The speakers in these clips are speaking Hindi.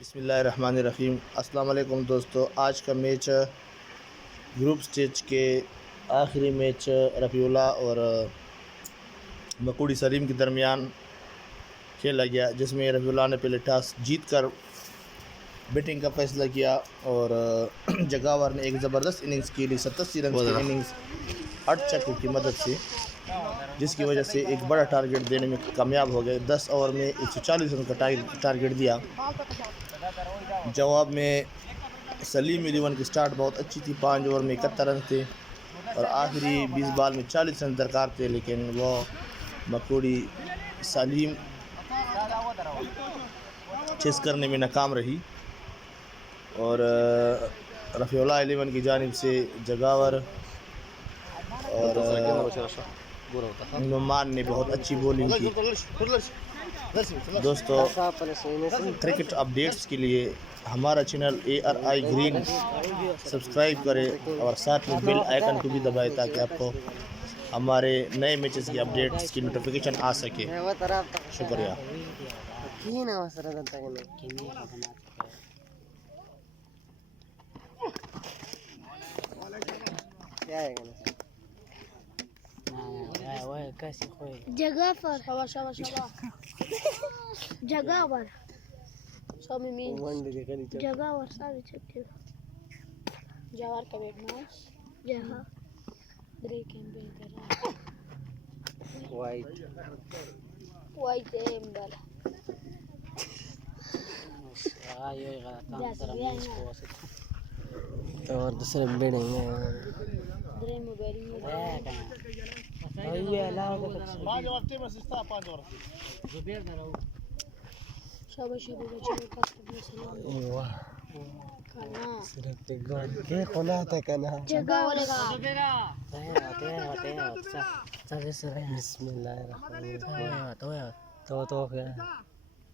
बिस्मिल्लाहिर्रहमानिर्रहीम। अस्सलाम वालेकुम दोस्तों, आज का मैच ग्रुप स्टेज के आखिरी मैच रफ़ीउल्लाह और मकुड़ी सलीम के दरमियान खेला गया, जिसमें रफ़ीउल्लाह ने पहले टॉस जीत कर बैटिंग का फैसला किया और जगावर ने एक ज़बरदस्त इनिंग्स खेली, 87 रन की इनिंग्स 8 छक्कों की मदद से, जिसकी वजह से एक बड़ा टारगेट देने में कामयाब हो गए। 10 ओवर में 140 रन का टारगेट दिया। जवाब में सलीम 11 की स्टार्ट बहुत अच्छी थी, 5 ओवर में 71 रन थे और आखिरी 20 बॉल में 40 रन दरकार थे, लेकिन वो मकुड़ी सलीम चेस करने में नाकाम रही और रफ़ीउल्लाह 11 की जानिब से जगावर और नुमान ने बहुत अच्छी बॉलिंग की। दोस्तों, क्रिकेट अपडेट्स के लिए हमारा चैनल ARI ग्रीन सब्सक्राइब करें और साथ में बेल आइकन को भी दबाएं ताकि आपको हमारे नए मैचेस की अपडेट्स की नोटिफिकेशन आ सके। शुक्रिया। जगावर जगावर सारे छक्के जवार का बैठना जहां ब्रेक एंड बेहतर वाइट एम्बर ये गलत और दूसरे बेड़ेंगे द्रे मोबाइल में ये लाओ तो 5 ओवर टीम सिस्ता 5 ओवर शाबाश बच्चों का सलाम वाह खाना सिर्फ एक बार के खोला था कहना जगावर का होते चल सर बिस्मिल्लाहिर्रहमानिर्रहीम तो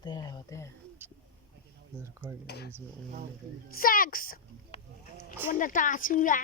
क्या होते Sex. Wanda ta sura.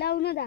Launa da.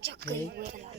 Chakka.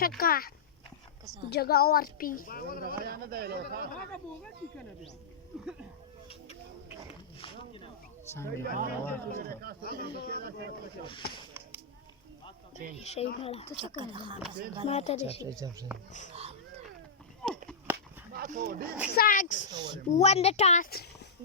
Chakka. Jagawar pi. Shay bhala. To chakka da. Mata de. Sex. Wanda ta.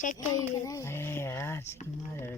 Chakka.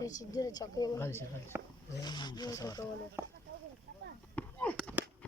Decidere chakka.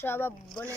Shabab bole.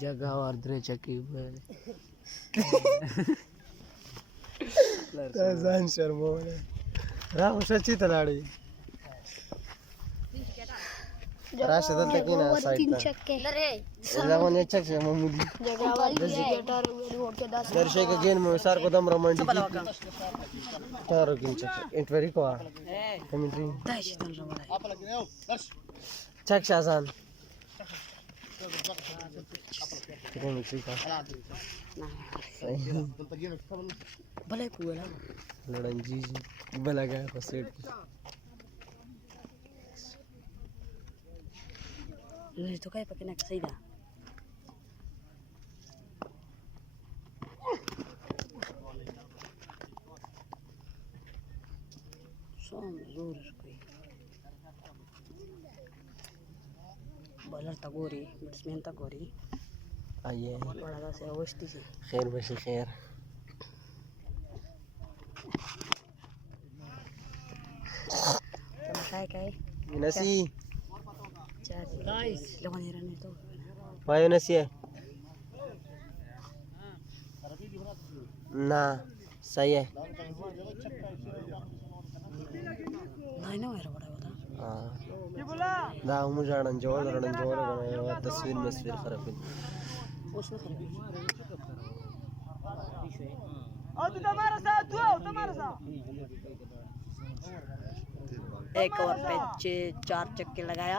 जगह और द्रे चकी जान शर्मोने राव सच्ची तलाड़ी राशिद तकिना साइड तीन चक्के इलावा ने चक से ममुदी जगावर गेटर रोड के 10 दर्शक के गेन में सार को दम रोमांटिक तारो किन चक इंटवेरी को कमेंट्री चक शाजान कमेंट्री का भले कुला लड़न जी भला गया को सेट ले तो काय पकना सही दा सोम जोर कोई बॉलर तगोरी बैट्समैन तगोरी आइए बड़ा से अवस्थी से खैर बशी खैर काय नसी गाइस लोगों ने रन तो वायो नसी है ना सही है नहीं ना यार बड़ा बता हां दा मुझे रण जोर बनाया तस्वीर में खराब है उसमें खराब और तुम्हारे साथ एक ओवर पे 4 चक्के लगाया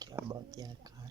क्या बात यार कार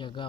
जगह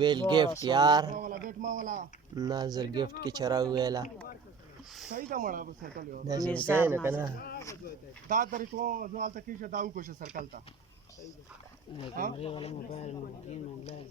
वेल गिफ्ट यार वाला बेट मा वाला नाजर गिफ्ट की चरा हुए ला सही था मड़ा बस सर्कल यो नाजर कहे ना कना दा तरी तो जो आलता की दाऊ को सर्कल था कैमरे वाला मोबाइल में गेम में लाइव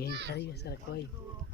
ये खरी सर कोई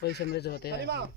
पैसे मेरे होते हैं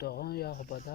तो या को पता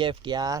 गिफ्ट यार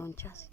49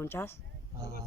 49 हाँ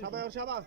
शाबाश और शाबाश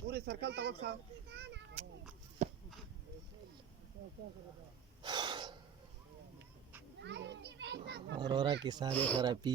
पूरे सर्कल तवक सा और की सारी खराबी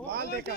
माल देखा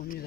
उम्मीद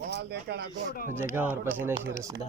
माल देखा गोट जगह और पसीना शे रसदा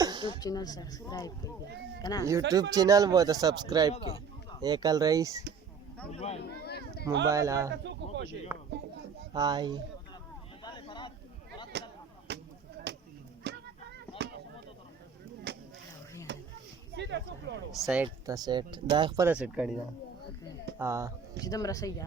YouTube चैनल सब्सक्राइब करिए है ना YouTube चैनल वो तो सब्सक्राइब के एकल रईस मोबाइल हाय सेट था सेट दा पर सेट कड़ी दा हां एकदम रसैया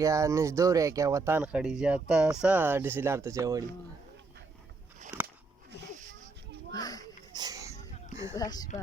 क्या नजदूर है क्या वतन खड़ी जाता सा डिसिलार तो चवड़ी बस बा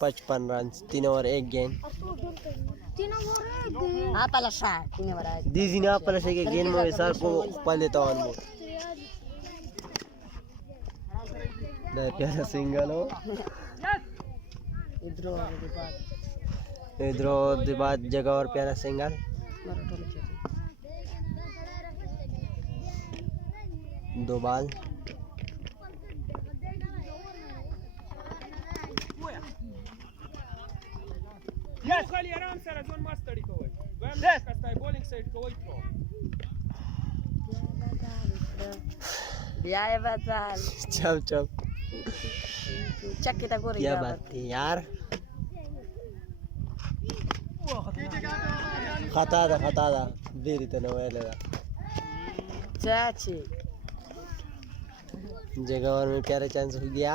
55 रन 3 ओवर 1 गेंद हाँ पहला शॉट तीन बार दीदी ने पहले से के गेंद में सर को पहले तो ऑन ना प्यारा सिंगल हो इधर के बाद जगह और प्यारा सिंगल दो बाल यस खाली आराम से जोन मास्टरी कोई वम कस्ता बॉलिंग साइड कोई थ्रो या ये बात चप चप चक के तक क्या बात है यार खता था देरी तो नवेले दा चाची जगह और में प्यारा चांस हो गया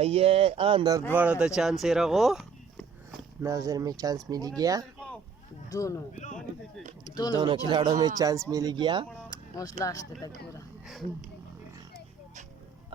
आइए अंदर द्वारा तो चांस ही रखो नाजर में चांस मिल गया दोनों खिलाड़ियों में चांस मिल गया और लास्ट तक पूरा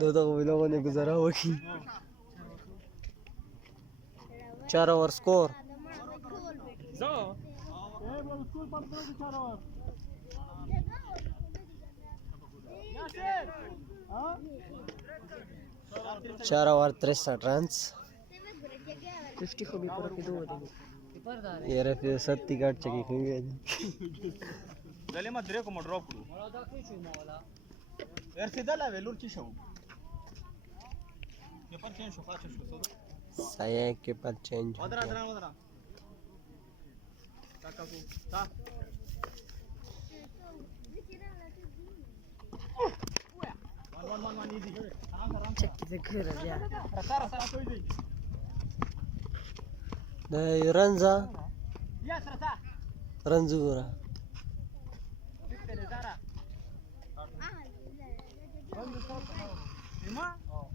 दो लोगों ने गुजारा होगी 4 ओवर स्कोर चार ओवर 63 रन 50 को भी पूरा के दो दे ये रफी सत्ती काट चकी खुंगे गले में ड्रे को ड्रॉप करू यार सीधा ला वेलूर की शो पेपर चेंज हो फास्ट शो साया के पर चेंज वदरा काका को ता वन इजी चक्की से घर या रसा कोई नहीं रंजा यस रसा रंजूरा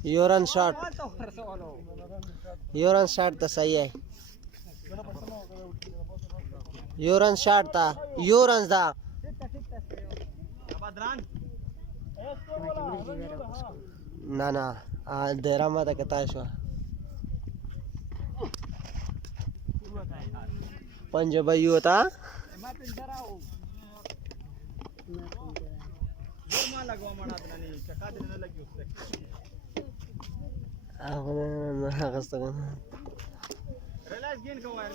योरन शॉट तो सही है योरन शॉट था योरन था ना ना देरा माता कता शो पंजाबी होता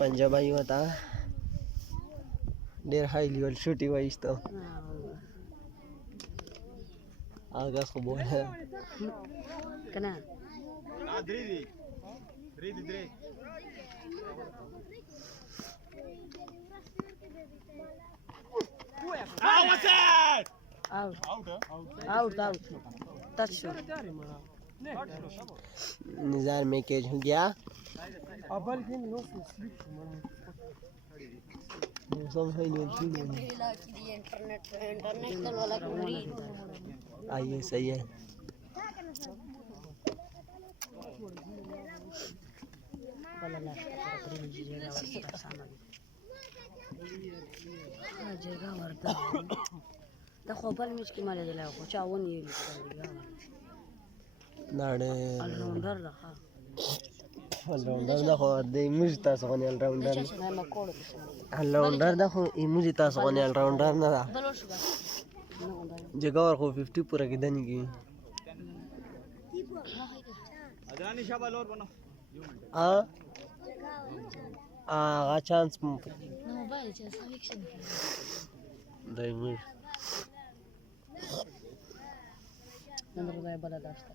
पंजाबी होता der high level shooting wise तो आगास को बोल है कना द्री आउट टच निजार में कैच हो गया आइए सही है जगह वर्ता da khobal mich ki male dela ko chawon ye नाड़े alrounder la ha ऑलराउंडर देखो दे मुझता सोने ऑलराउंडर na makol ऑलराउंडर देखो ई मुझता सोने ऑलराउंडर ना था जगह और को 50 पूरा किधर की अदरानी शाबाल और बनो आ चांस मोबाइल से समीक्षण दाइमर नंबर गए बला दास्तर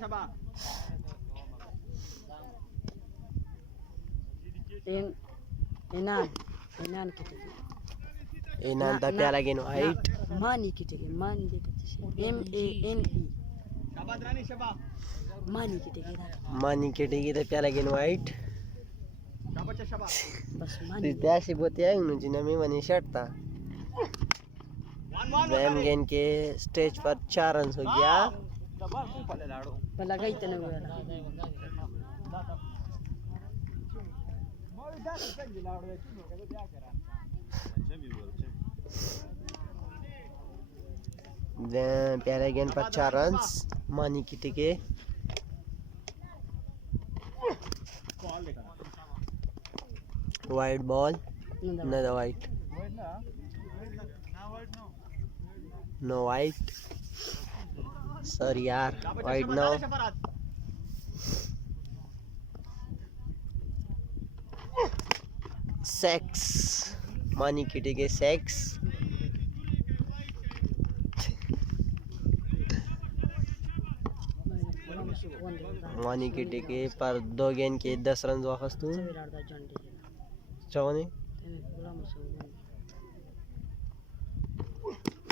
शाबा इनान किटे इनान ता प्याला गेनो हाइट मानी किटे मानी देते MANE शाबा अदरानी शाबा मानी किटे मानी केटेगी ता प्याला गेनो हाइट शाबा बस मानी त्याशी बोते आहे नु जिना मी मनी शर्ट था जैम गेन के स्टेज पर 4 रन हो गया बला गई तने हुआ प्यारे गेंद पर 4 रन मानी की टिके wide ball another white no white sorry यार white now 6 मानी की टिके 6 मानी की टिके पर 2 गेंद के 10 रन वाखस्तु चवने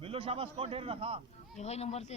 बिल्लो शाबाश को ढेर रखा ये नंबर से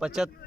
75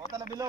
होता ना बिलो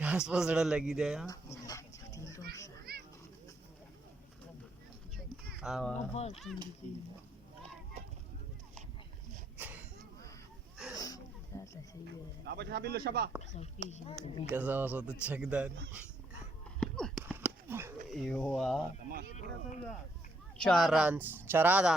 घास पसड़ा लगी दे यार आवा अब अच्छा बिल्लो शबा कैसा वाला तो चकदार युवा 4 रन्स चरादा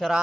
चरा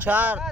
4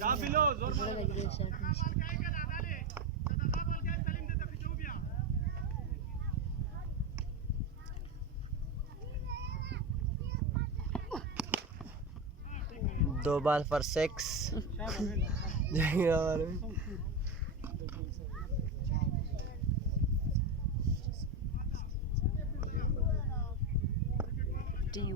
जा बिलो जोर दो बाल फॉर 6 टी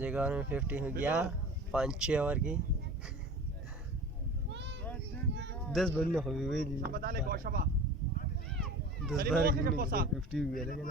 जगह में 50 हो गया 5-6 ओवर की 10 बॉल में हो गई बताले को शबा 10 बार की 50 हुआ लेकिन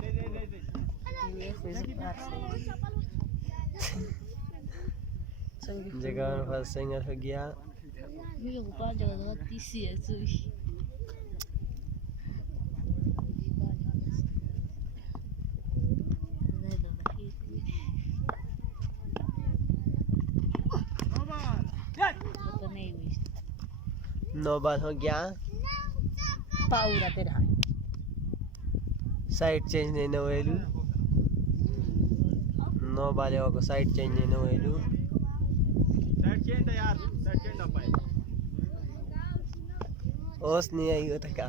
दे दे दे जगह में फर्स्ट सिंगर हो गया ये ऊपर जगह तीसरी है सुई नो बॉल हो गया पाउरा तेरा साइड चेंज नहीं न वेलू नो बॉल को साइड चेंज नहीं न वेलू सेट चेंज था यार सेट चेंज ना पाए ओस नहीं आई होता का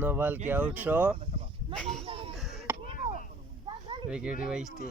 नो बॉल के आउट शो विकेट वाइस थे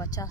50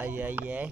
ay ay ay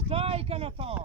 Stai Canatan.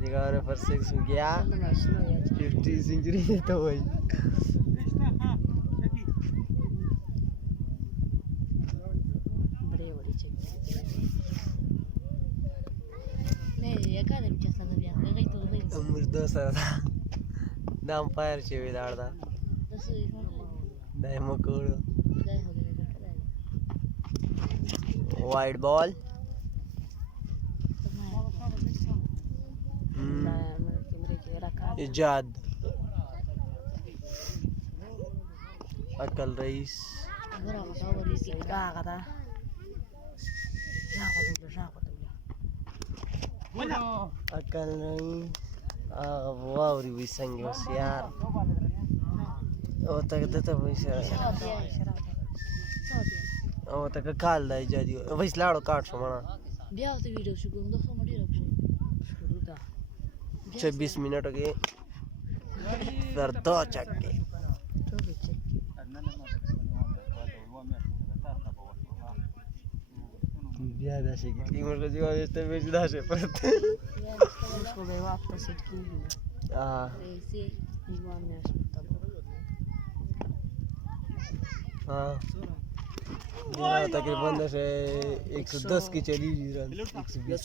जगह पर 6 हो गया 50 सेंचुरी तो वही मुझे दाम फायर चाहिए दाड़ा दाई मकोड़ वाइड बॉल इजाद अकल रईस अकल रईस वावरी विसंग यार ओ तक देता पैसा ओ तक काल दा इजादी वैस लाड़ो काट सो मना 26 मिनट हो गए फिर 2 चक्के बिया दाशे की मुझे जो este बेच दाशे पर उसको बेवा आपका सेट की हां हां तकरीबन से 110 की चली रन 120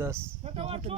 10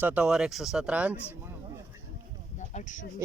7 ओवर 107 रन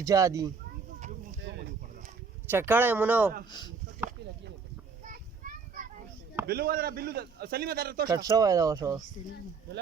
इजादी चक्कर है मुनो बिल्लू वाला बिल्लू सलीम दार तो कट शो है दोस्तों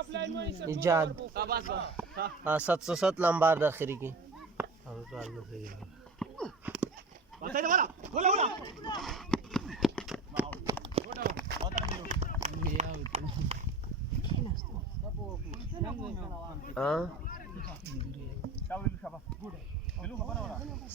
ऑफलाइन में इजाद हां 707 नंबर दाखिरी की बताइए वाला बोला हां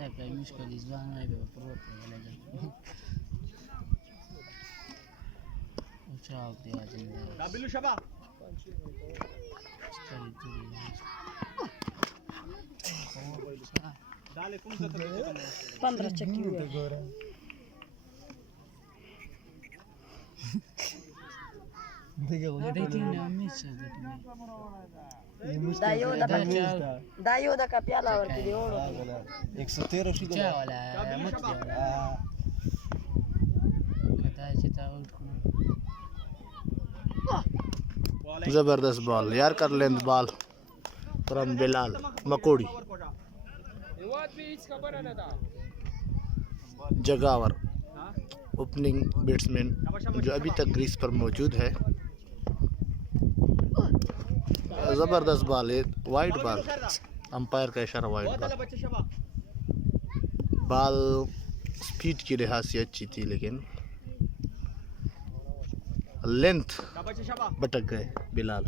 Ja, pe mișcă de zvan ai pe propriu, legea. Ce alte agende. Da bilu shaba. Stare turi. Dale cum să te 15 चक्की हुए देखो Dating ne amici, Dai da capiala perché di oro 113 și ce wala, mut de wala. Kata ce ta out ku. ज़बरदस्त बॉल यार कर length ball from Bilal Makori जगावर ओपनिंग बैट्समैन जो अभी तक क्रीज पर मौजूद है। ज़बरदस्त बॉल है वाइड बॉल अंपायर का इशारा वाइड का। बॉल स्पीड की लिहाज से अच्छी थी लेकिन लेंथ भटक गए बिलाल।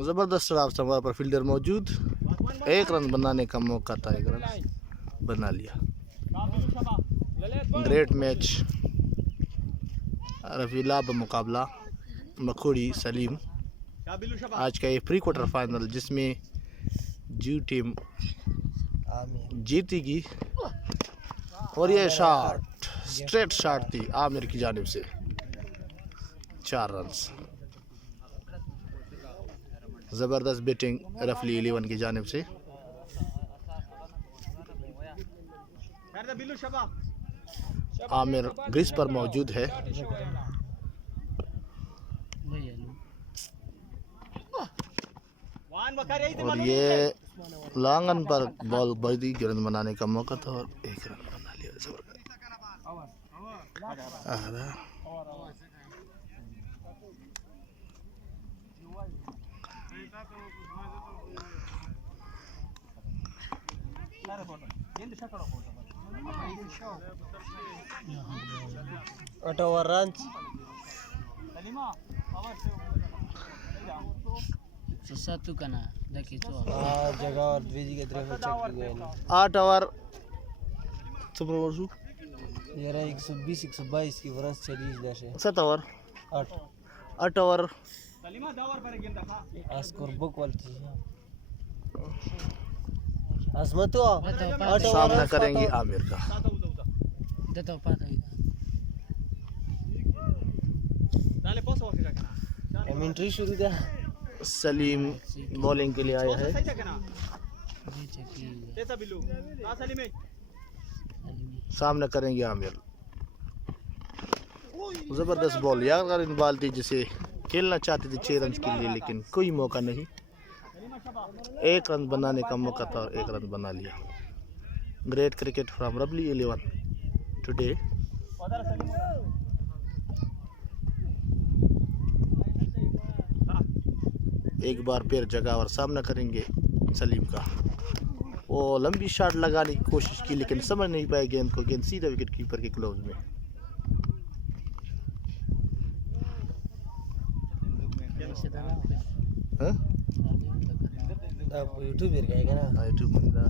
ज़बरदस्त शराब संवार पर फील्डर मौजूद, 1 रन बनाने का मौका था, 1 रन बना लिया। ग्रेट मैच रफीला बमुकाबला मखोड़ी सलीम। आज का ये प्री क्वार्टर फाइनल जिसमें जी टीम जीतेगी और ये शॉट स्ट्रेट शॉट थी आमिर की जानिब से, 4 रन। ज़बरदस्त बैटिंग रफली 11 की जानिब से। आमिर ग्रीस पर मौजूद है। और ये लांगन पर बॉल बड़ी रन बनाने का मौका था और 1 रन बना लिया। Ottawa Ranch. Satu kana daki tu. जगह और बीजी के तरफ चेक गए ना। 8 ओवर ये रहा 120 122 की वरस चली जैसे 7 ओवर 8 ओवर स्कोर बुक वाली आजमतो सामना करेंगे आमिर का। Dah tahu apa itu. Commentary शुरू था। सलीम बॉलिंग के लिए आया है। सामना करेंगे आमिर। ज़बरदस्त बॉल यार इन बॉल थी जिसे खेलना चाहते थे 6 रन के लिए लेकिन कोई मौका नहीं। 1 रन बनाने का मौका था और 1 रन बना लिया। Great cricket from Rabli 11 today. एक बार फिर जगह और सामना करेंगे सलीम का। वो लंबी शॉट लगाने की कोशिश की लेकिन समझ नहीं पाए गेंद को। गेंद सीधा विकेट कीपर के क्लोज में। हाँ? यूट्यूब ना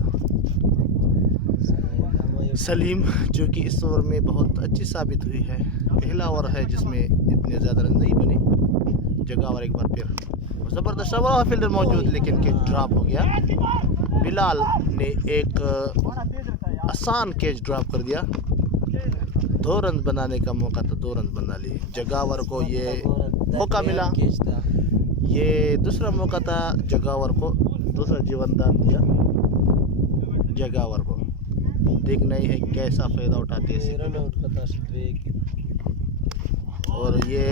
सलीम जो कि इस ओवर में बहुत अच्छी साबित हुई है। पहला ओवर है जिसमें इतने ज़्यादा रन नहीं बने। जगह और एक बार फिर ज़बरदस्त फील्डर मौजूद लेकिन कैच ड्रॉप हो गया। बिलाल ने एक आसान कैच ड्रॉप कर दिया। 2 रन बनाने का मौका था, 2 रन बना लिए। जगावर को ये मौका मिला। ये दूसरा मौका था जगावर को, दूसरा जीवन दान दिया जगावर को। देखना ही है कैसा फ़ायदा उठाते हैं। और ये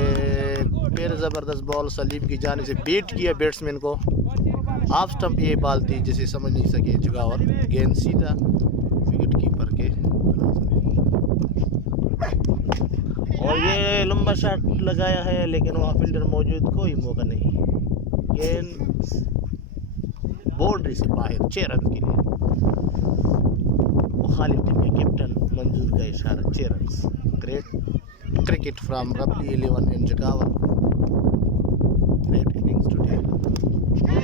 फिर ज़बरदस्त बॉल सलीम की जाने से बीट किया बैट्समैन को। ऑफ स्टंप ये बॉल थी जिसे समझ नहीं सके जगावर। गेंद सीधा विकेट कीपर के। और ये लंबा शॉट लगाया है लेकिन वहाँ फील्डर मौजूद, कोई मौका नहीं। गेंद बाउंड्री से बाहर 6 रन के लिए। मुखालिफ टीम के कैप्टन मंजूर का इशारा 6 run. Great cricket from Rabli 11 इन जगावर। Great innings today.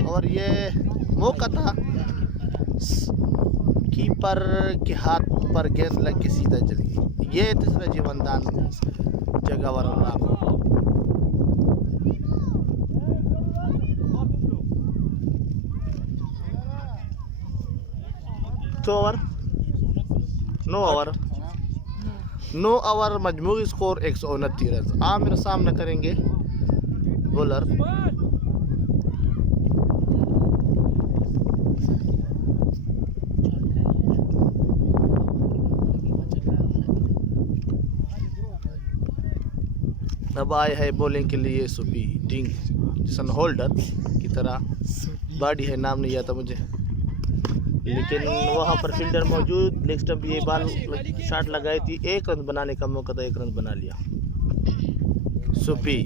और ये मौका था कीपर के हाथ पर गेंद लग के सीधा चली गई। ये तीसरा जीवनदान जगावर और 9 ओवर मजमूई स्कोर 129 रन। आमिर सामना करेंगे बॉलर अब आए है बॉलिंग के लिए सुपी डिंग सन होल्डर की तरह बॉडी है, नाम नहीं आता मुझे, लेकिन वहाँ पर फील्डर मौजूद। लेग स्टंप ये बॉल शॉट लगाई थी, 1 रन बनाने का मौका था, 1 रन बना लिया। सुपी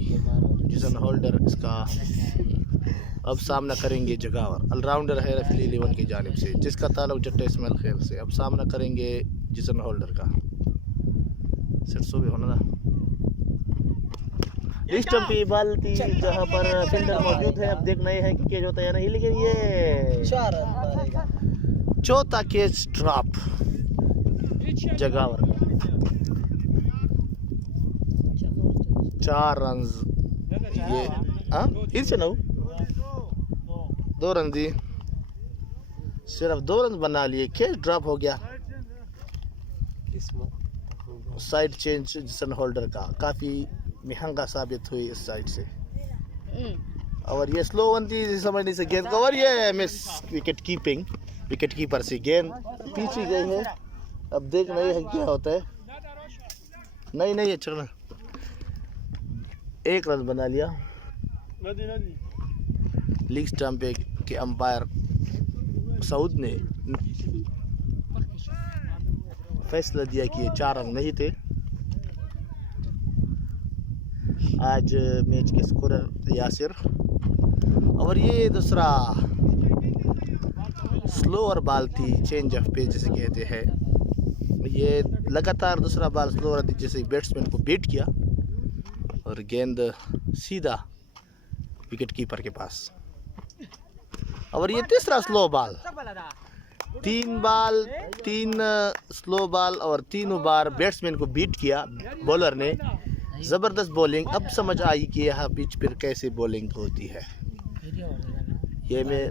जिसन होल्डर इसका अब सामना करेंगे जगावर। ऑलराउंडर है रफील 11 की जानिब से, जिसका ताल्लुक जट्टा इस्माइल खेल से। अब सामना करेंगे जिसन होल्डर का। सरसों भी होना इस स्टंपी बाल्टी जहाँ पर फिल्डर मौजूद है। अब देखना ये है कि कैच होता है या नहीं, लेकिन ये 4 रन मारेगा। चौथा कैच ड्रॉप जगावर का। 4 रन ये फिर से 2 रन दी, सिर्फ 2 रन बना लिए, कैच ड्रॉप हो गया। साइड चेंज जिसन होल्डर का काफ़ी महंगा साबित हुई इस साइड से। और ये स्लो वन थी, समझने से गेंद कवर, ये miss wicket keeping, wicket keeper से गेंद पीछे गई है। अब देखना ये है क्या होता है। नहीं अच्छा ना, 1 रन बना लिया। लीग स्टंप के अंपायर सऊद ने फैसला दिया कि ये 4 रन नहीं थे। आज मैच के स्कोरर यासिर। और ये दूसरा स्लोअर बॉल थी, चेंज ऑफ पेस जिसे कहते हैं। ये लगातार दूसरा बॉल स्लोअर थी, जैसे बैट्समैन को बीट किया और गेंद सीधा विकेट कीपर के पास। और ये तीसरा स्लो बॉल, 3 स्लो बॉल और तीनों बार बैट्समैन को बीट किया बॉलर ने। ज़बरदस्त बॉलिंग। अब समझ आई कि यह पिच पर कैसे बॉलिंग होती है। ये में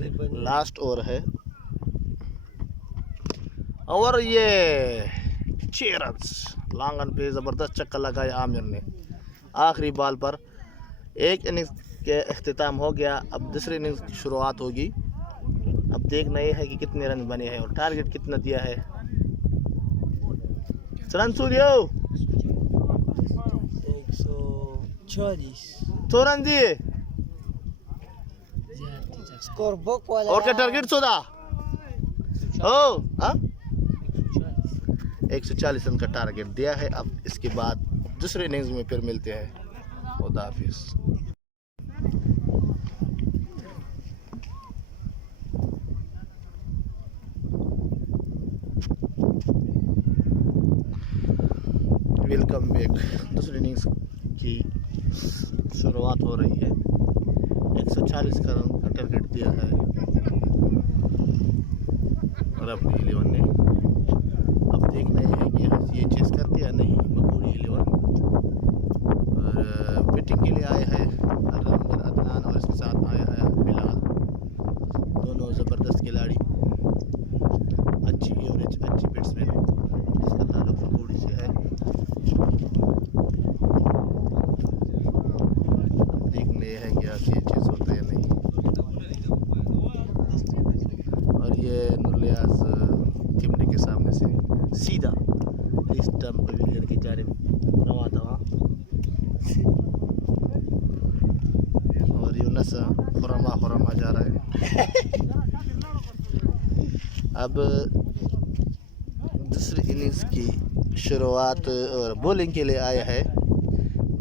लास्ट ओवर है और ये 6 रन लॉन्ग पे ज़बरदस्त चक्कर लगाया आमिर ने आखिरी बॉल पर। एक इनिंग्स के अख्तिताम हो गया, अब दूसरी इनिंग्स की शुरुआत होगी। अब देखना ये है कि कितने रन बने हैं और टारगेट कितना दिया है। रन सूर्यो 140 तो रन दिए स्कोर बुक वाला। और क्या टारगेट 14 हो 140 रन का टारगेट दिया है। अब इसके बाद दूसरे इनिंग्स में फिर मिलते हैं। खुदा हाफिज़। Welcome back. दूसरी इनिंग्स की शुरुआत हो रही है। 140 का रन का टारगेट दिया है और अपनी 11 ने। अब देखना है कि ये चेस करती है नहीं मकबूली 11। और बैटिंग के लिए आए हैं अदनान और इसके साथ आया है बिलाल। दोनों ज़बरदस्त खिलाड़ी, अच्छी एवरेज, अच्छी बैट्समैन, जिसका ताल्लुक मकबूली से है। देखने है कि आज ये चीज़ होता है या नहीं। और ये नुरलियाज कैमरे के सामने से सीधा स्टंप पवेलियन की जानिब रवा था। और यूनस खुरमा जा रहा है। अब दूसरी इनिंग्स की शुरुआत और बॉलिंग के लिए आया है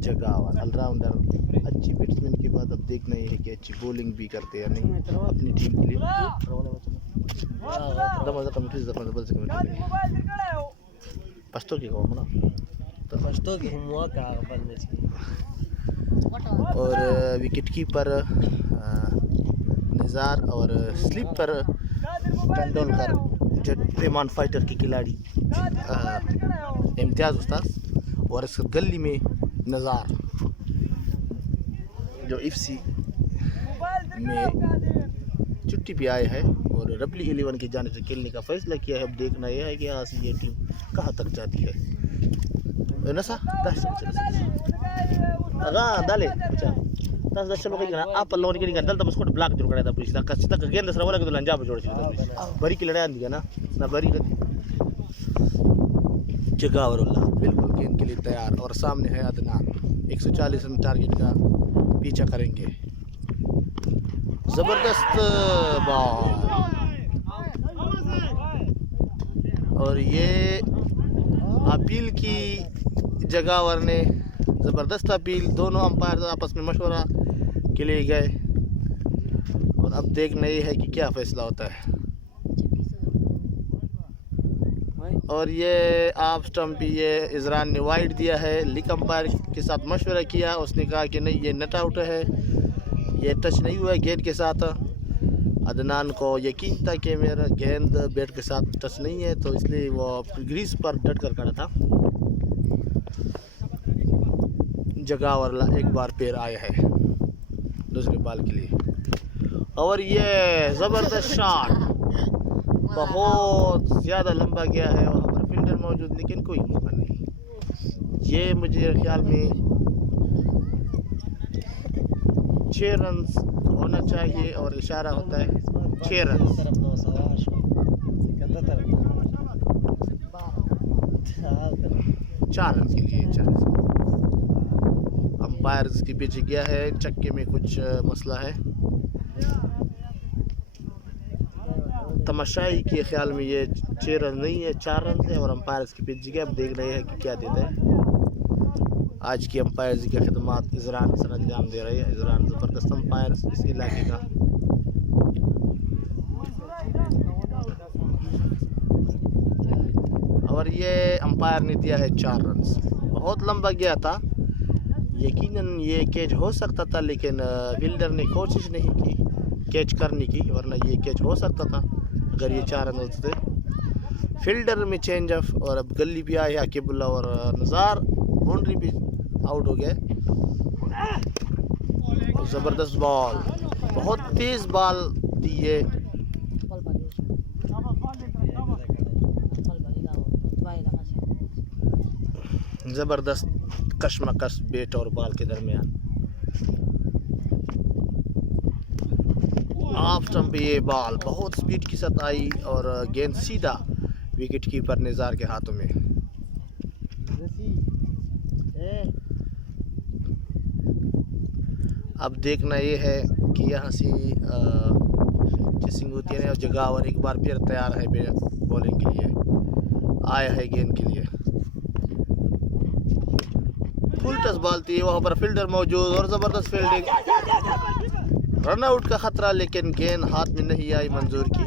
जगावर। ऑलराउंडर, अच्छी बैट्समैन के बाद अब देखना ये है कि अच्छी बॉलिंग भी करते हैं या नहीं अपनी टीम के लिए। पश्तो की कहो ना तो पश्तो की हुआ का बनने चाहिए। और विकेट कीपर निज़ार और स्लीपर तेंदुलकर, पेमान फाइटर के खिलाड़ी इम्तियाज़ उस्ताद। और इस गली में नज़ार जो FC में छुट्टी पे आए हैं और रफील 11 की जानिब से खेलने का फैसला किया है। अब देखना यह है कि यहाँ से ये टीम कहाँ तक जाती है। नसा दाले चलो कहीं आप लोगों के निकल तब उसको ब्लॉक जरूर करा था पुलिस का सीधा गेंद दसरा वाला के लंजा पे जोड़ था बरी की लड़ाई आंदी ना ना बरी जगावरुल्लाह बिल्कुल गेंद के लिए तैयार। और सामने है अदनान, 140 रन टारगेट का पीछा करेंगे। जबरदस्त बॉल और ये अपील की जगावर ने ज़बरदस्त अपील। दोनों अंपायर आपस में मशवरा के लिए गए अब देखना ये है कि क्या फैसला होता है। और ये ऑफ स्टंप पे ये इजरान ने वाइड दिया है। लीग अंपायर के साथ मशवरा किया, उसने कहा कि नहीं ये नट आउट है, ये टच नहीं हुआ है गेंद के साथ। अदनान को यकीन था कि मेरा गेंद बैट के साथ टच नहीं है, तो इसलिए वो ग्रीस पर डट कर खड़ा था। जगावर एक बार पैर आया है दूसरे बॉल के लिए। और ये ज़बरदस्त शॉट बहुत ज़्यादा लंबा गया है, वहाँ पर फील्डर मौजूद लेकिन कोई मौका नहीं। ये मुझे ख्याल में 6 रन होना चाहिए और इशारा होता है 6 रन। 4 रन के लिए 4 अंपायर के पीछे गया है, चक्के में कुछ मसला है। तमाशाई के ख्याल में ये 6 रन नहीं है 4 रन है और अंपायर के पीछे गया। अब देख रहे हैं कि क्या देता है। आज की अंपायर की खिदमत इजरान सर अंजाम दे रहे हैं। इजरान ज़बरदस्त अंपायर इस इलाके का। और ये अंपायर ने दिया है 4 रन। बहुत लंबा गया था, यकीनन ये कैच हो सकता था, लेकिन फील्डर ने कोशिश नहीं की कैच करने की, वरना ये कैच हो सकता था अगर ये 4 रन होते थे। फील्डर में चेंज ऑफ और अब गली भी आया अकीबुल्ला और नज़ार बाउंड्री भी आउट हो गए। ज़बरदस्त बॉल, बहुत तेज़ बॉल दी है। ज़बरदस्त कशमकश बैट और बॉल के दरमियान। ऑफ स्टंप पे ये बॉल बहुत स्पीड के साथ आई और गेंद सीधा विकेट कीपर निज़ार के हाथों में। अब देखना ये है कि यहाँ से चिसिंगुतिया ने और जगावर एक बार फिर तैयार है बॉलिंग के लिए, आया है गेंद के लिए। फुल टच बॉल थी, वहाँ पर फील्डर मौजूद और ज़बरदस्त फील्डिंग। रन आउट का ख़तरा, लेकिन गेंद हाथ में नहीं आई मंजूर की।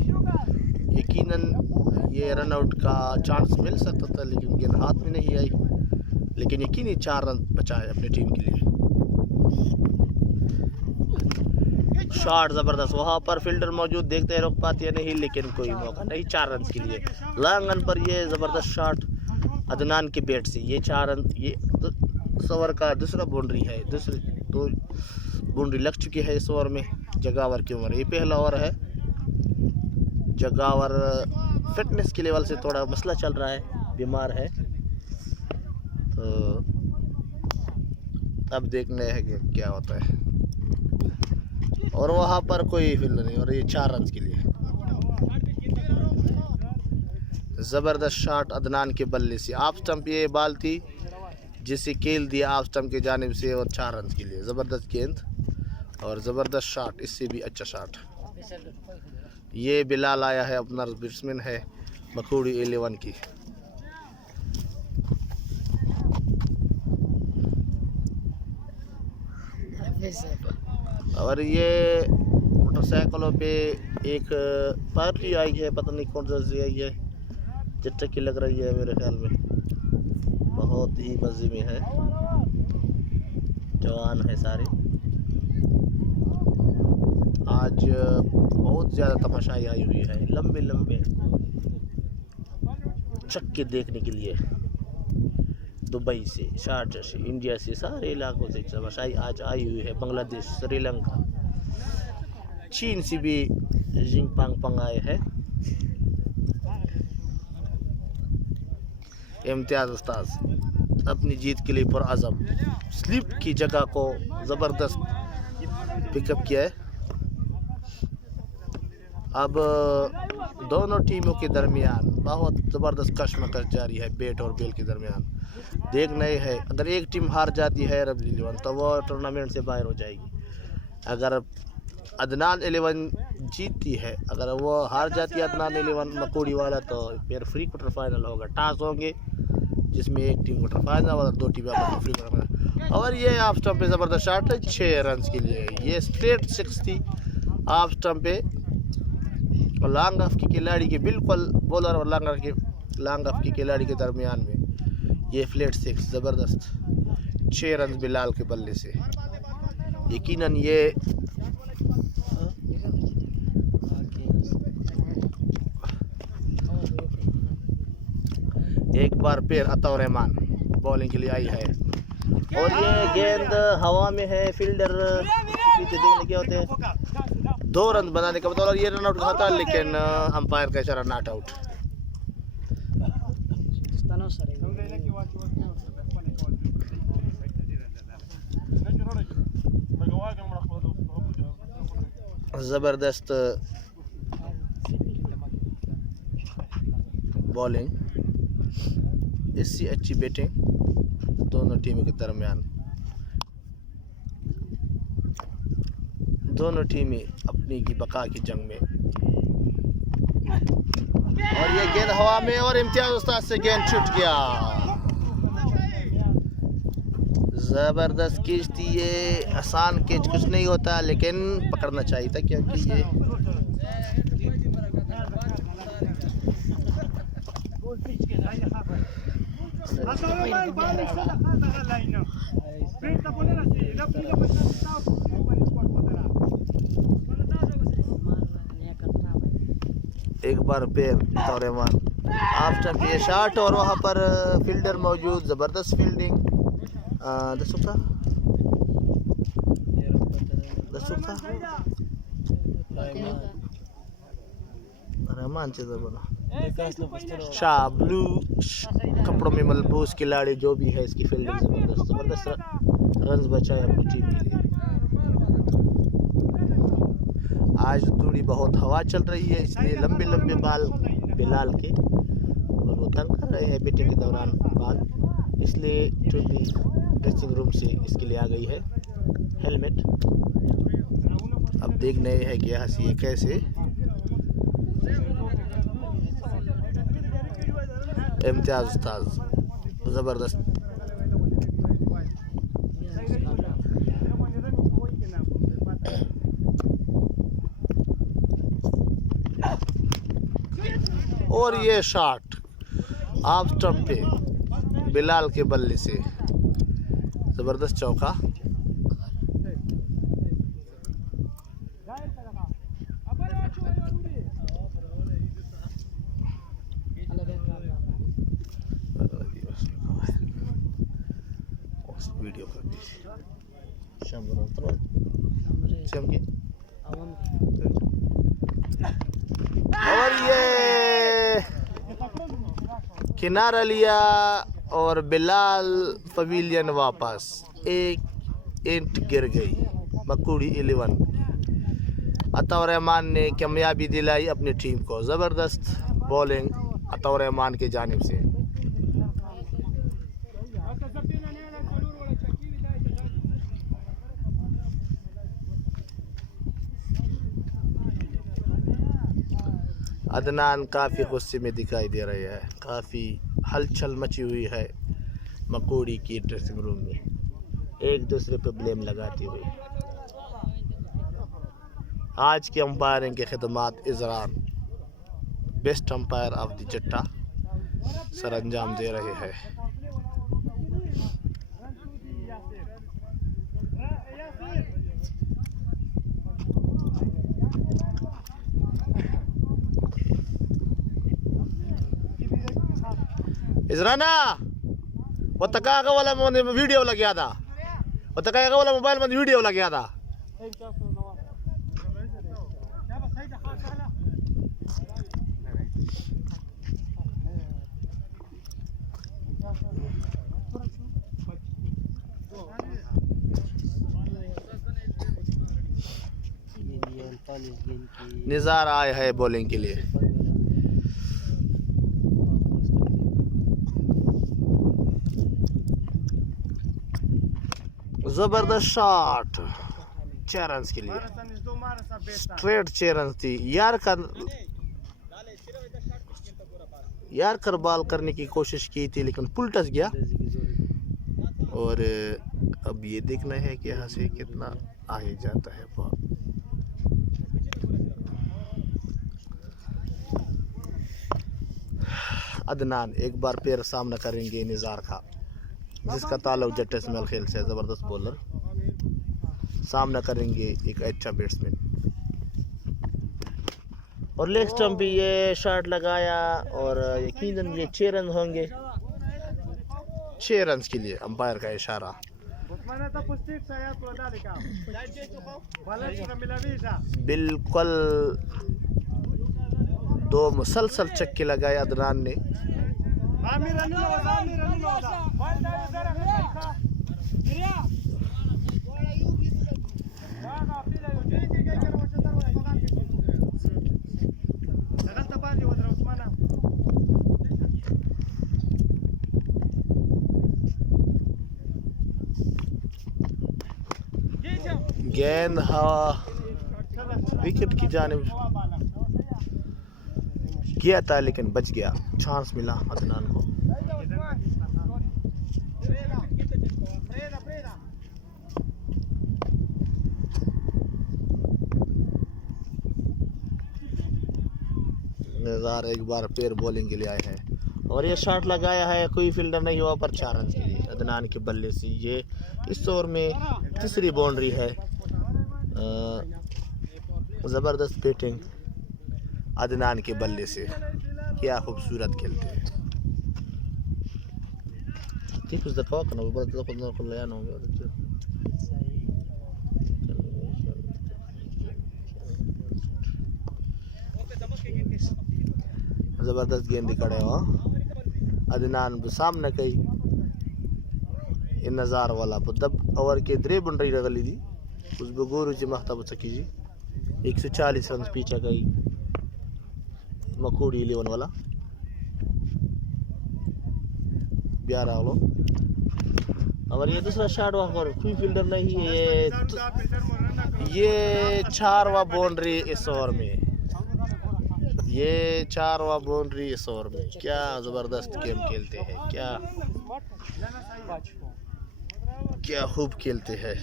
यकीनन ये रन आउट का चांस मिल सकता था, लेकिन गेंद हाथ में नहीं आई। लेकिन यकीनी 4 रन बचाए अपनी टीम के लिए। शॉट ज़बरदस्त, वहाँ पर फील्डर मौजूद, देखते हैं रोक पाते या नहीं, लेकिन कोई मौका नहीं 4 रन के लिए। लॉन्ग रन पर ये ज़बरदस्त शॉट अदनान के बैट से, ये 4 रन। ये ओवर का दूसरा बाउंड्री है, दूसरी 2 बाउंड्री लग चुकी है इस ओवर में जगावर की उम्र। ये पहला ओवर है। जगावर फिटनेस के लेवल से थोड़ा मसला चल रहा है, बीमार है, तो अब देखना है कि क्या होता है। और वहाँ पर कोई फील्डर नहीं, और ये 4 रन के लिए। ज़बरदस्त शॉट अदनान के बल्ले से, ऑफ स्टंप ये बॉल थी जिसे खेल दिया ऑफ स्टंप की जानिब से, और 4 रन के लिए। ज़बरदस्त गेंद और ज़बरदस्त शॉट, इससे भी अच्छा शॉट। ये बिलाल आया है, अपना बैट्समैन है मकूड़ी 11 की। और ये मोटरसाइकिलों पे एक पार्टी आई है, पता नहीं कौन सी आई है, चटक की लग रही है मेरे ख्याल में, बहुत ही मज़े में है। जवान है सारे। आज बहुत ज़्यादा तमाशाई आई हुई है, लंबे लंबे चक्के देखने के लिए। दुबई से, शारजा से, इंडिया से, सारे इलाकों से तमाशाई आज आई हुई है। बांग्लादेश, श्रीलंका, चीन से भी जिंगपांग आए हैं। इम्तियाज़ उस्ताद अपनी जीत के लिए पुरअज़म, स्लिप की जगह को ज़बरदस्त पिकअप किया है। अब दोनों टीमों के दरमियान बहुत ज़बरदस्त कशमकश जारी है, बैट और बॉल के दरमियान। देखना ही है, अगर एक टीम हार जाती है रबली 11 तो वो टूर्नामेंट से बाहर हो जाएगी। अगर अदनान 11 जीतती है, अगर वो हार जाती है अदनान 11 मकूड़ी वाला, तो फिर फ्री क्वार्टर फाइनल होगा। टास होंगे जिसमें एक टीम क्वार्टर फाइनल और 2 टीम फ्री क्वार्टर फाइनल। और ये ऑफ स्टंप पे ज़बरदस्त शॉट है 6 रन के लिए। ये स्ट्रेट 6 थी, ऑफ स्टंप पे लॉन्ग ऑफ की खिलाड़ी के बिल्कुल बॉलर और लॉन्ग ऑफ की खिलाड़ी के दरमियान में ये फ्लैट 6 ज़बरदस्त 6 रन बिलाल के बल्ले से। यकीनन ये एक बार फिर अताउर रहमान बॉलिंग के लिए आई है और ये गेंद हवा में है। फील्डर पीछे देखने क्या होते हैं 2 रन बनाने का मतलब, और ये रन आउट कहा था लेकिन अंपायर का इशारा नॉट आउट। ज़बरदस्त बॉलिंग, इससे अच्छी बैटिंग दोनों टीमों के दरमियान। दोनों टीमें अपनी की बका की जंग में, और ये गेंद हवा में और इम्तियाज उस्ताद से गेंद छूट गया। ज़बरदस्त कैच थी ये, आसान कैच कुछ नहीं होता लेकिन पकड़ना चाहिए था क्योंकि ये एक बार फिर तौरेमान आफ्टर ये शॉट और वहाँ पर फील्डर मौजूद, ज़बरदस्त फील्डिंग। दसुका रहमान से शाह ब्लू कपड़ों में मलबूस खिलाड़ी जो भी है, इसकी फील्डिंग ज़बरदस्त रन्स बचाए अपनी टीम के लिए। आज थोड़ी बहुत हवा चल रही है इसलिए लंबे लंबे बाल बिलाल के, और वो तंग कर रहे हैं बैटिंग के दौरान बाल, इसलिए छोटी ड्रेसिंग रूम से इसके लिए आ गई है हेलमेट। अब देखने है कि यहाँ से ये कैसे इम्तियाज उस्ताद ज़बरदस्त। और ये शॉट ऑफ स्टंप पे बिलाल के बल्ले से ज़बरदस्त चौका। वीडियो और ये किनारा लिया और बिलाल पवेलियन वापस, एक इंट गिर गई। मकुड़ी 11 अताउर रहमान ने कामयाबी दिलाई अपनी टीम को। ज़बरदस्त बॉलिंग अताउर रहमान की जानिब से। अदनान काफ़ी गुस्से में दिखाई दे रहे हैं, काफ़ी हलचल मची हुई है मकोड़ी की ड्रेसिंग रूम में, एक दूसरे पर ब्लेम लगाते हुए। आज के अंपायरिंग के खिदमात इज़रान बेस्ट अंपायर ऑफ द जट्टा सर अंजाम दे रहे हैं। इज़राना वो तकागा वाला वीडियो लग गया था, वो तकागा वाला मोबाइल में वीडियो लग गया था। निज़ार आए है बॉलिंग के लिए। ज़बरदस्त शॉट 4 रन के लिए, स्ट्रेट 4 रन थी। यार कर बॉल करने की कोशिश की थी लेकिन पुल टच गया। और अब ये देखना है कि यहाँ से कितना आगे जाता है बॉल। अदनान एक बार फिर सामना करेंगे निज़ार का, जिसका ताल्लुक जट इस्माइल खेल से, ज़बरदस्त बॉलर सामना करेंगे एक अच्छा बैट्समैन। और लेग स्टंप भी ये शॉट लगाया और यकीनन ये 6 रन होंगे। 6 रन के लिए अंपायर का इशारा। बिल्कुल 2 मुसलसल छक्के लगाए अदनान ने। गेंद विकेट की जानिब किया था लेकिन बच गया, चांस मिला अदनान को। निज़ार एक बार फिर बॉलिंग के लिए आए हैं और ये शॉट लगाया है, कोई फील्डर नहीं हुआ पर 4 रन के लिए अदनान के बल्ले से। ये इस ओवर में तीसरी बाउंड्री है। ज़बरदस्त बैटिंग अदनान के बल्ले से, क्या खूबसूरत खेलते हैं। ज़बरदस्त गेंद खड़े हो अदनान सामने कई नज़ार वाला दब ओवर के 3 बाउंड्री रगली दी उस बगोरू जी मख्ताब सकी जी 140 रन पीछे गई मकूड़ी 11 वाला 11 वालों। और ये दूसरा शॉट वहाँ पर कोई फील्डर नहीं है। ये 4वां बाउंड्री इस ओवर में, ये 4वां बाउंड्री इस ओवर में। क्या ज़बरदस्त गेम खेलते हैं, क्या खूब खेलते हैं।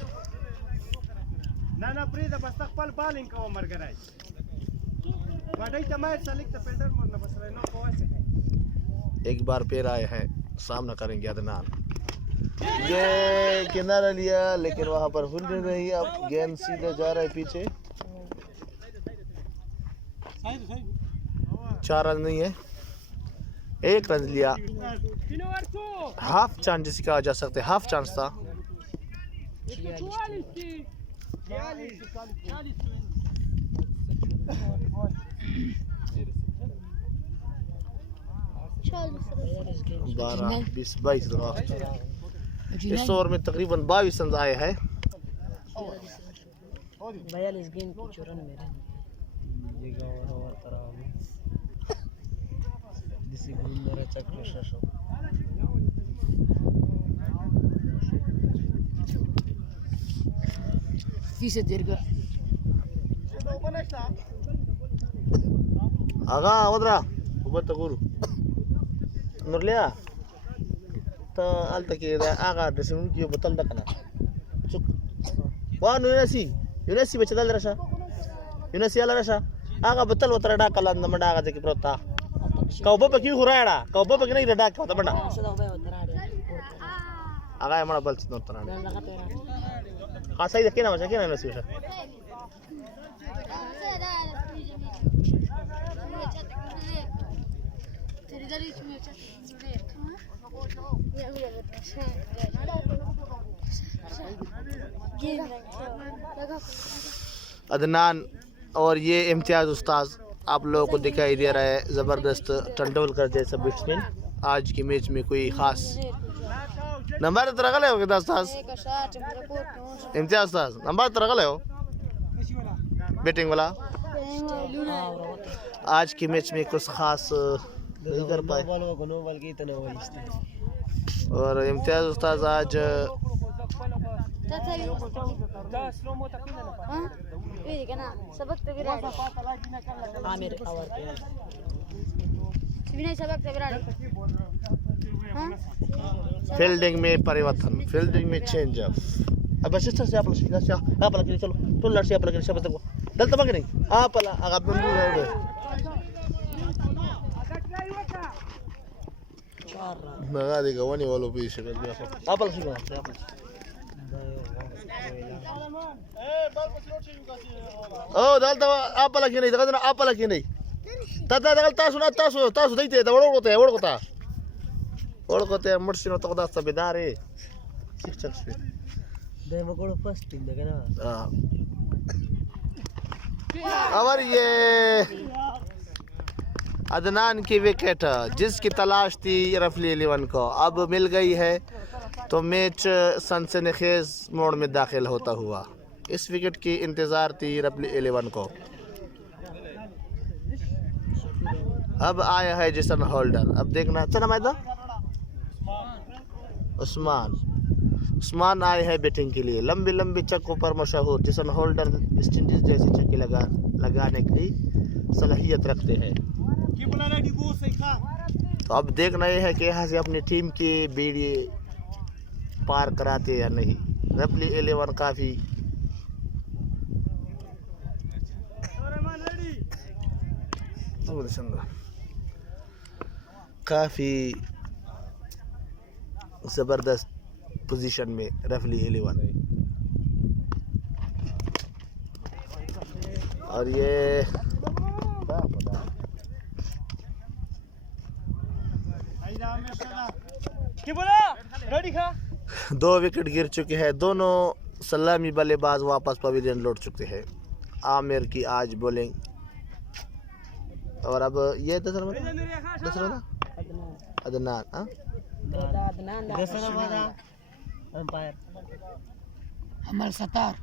एक बार फिर आए हैं, सामना करेंगे अदनान। ये किनारा लिया लेकिन वहां पर फील्डर नहीं, अब गेंद सीधे जा रहा है पीछे। 4 रन नहीं है, 1 रन लिया। हाफ चांस जिसे कहा जा सकता है, हाफ चांस था। बारह 20 22 इस ओवर में तकरीबन 22 रन आए हैं। 42 गेंद की 4 रन मेरे आगा उधरा उबत गुरु नurlia ta alta ke da aga da sun ki botal da kana cuk wa yunasi bacha dal rasha yunasi ala rasha aga botal watra da kala na manda aga de prota ka ubba ki hurada ka ubba ki nahi da ka manda aga mana bal no tara ha sai da kena bacha kena yunasi rasha Adnan और ये इम्तियाज़ उस्ताद आप लोगों को दिखाई दे रहा है, ज़बरदस्त तेंदुलकर जैसा बैट्समैन। आज के मैच में कोई ख़ास नंबर तरगले हो कितना उस्ताद इम्तियाज़ उस्ताद नंबर तरगले हो बैटिंग वाला। आज के मैच में कुछ ख़ास नहीं कर पाए और इम्तियाज़ उस्ताद आज फील्डिंग में परिवर्तन, फील्डिंग में चेंज अप। अब बस इस तरह से आप लगे चलो तो लड़ से आप लगे शब्द को दल तबाह नहीं आप Naga de gawani walo piše bez me. Apal shi na. Oh, dalta apal ki nahi, daga na apal ki nahi. Tata dagal tasu daite da wodkota. Wodkote mursino to da sabidare. शिक्षक से और ये अदनान की विकेट जिसकी तलाश थी रफली 11 को अब मिल गई है तो मैच सनसनीखेज मोड़ में दाखिल होता हुआ। इस विकेट की इंतज़ार थी रफली 11 को। अब आया है जेसन होल्डर। अब देखना चला मैदान उस्मान आए हैं बैटिंग के लिए। लंबी लंबी चक्कों पर मशहूर जेसन होल्डर वेस्ट इंडीज जैसे छक्के लगाने की सलाहियत रखते हैं। तो अब देखना यह है कि यहाँ से अपनी टीम की बीड़ी पार कराते या नहीं। रफली 11 काफ़ी ज़बरदस्त पोजीशन में रफली 11 और ये दो विकेट गिर चुके हैं। दोनों सलामी बल्लेबाज वापस पवेलियन लौट चुके हैं। आमिर की आज बॉलिंग और अब ये दूसरा अदनान अमल सतार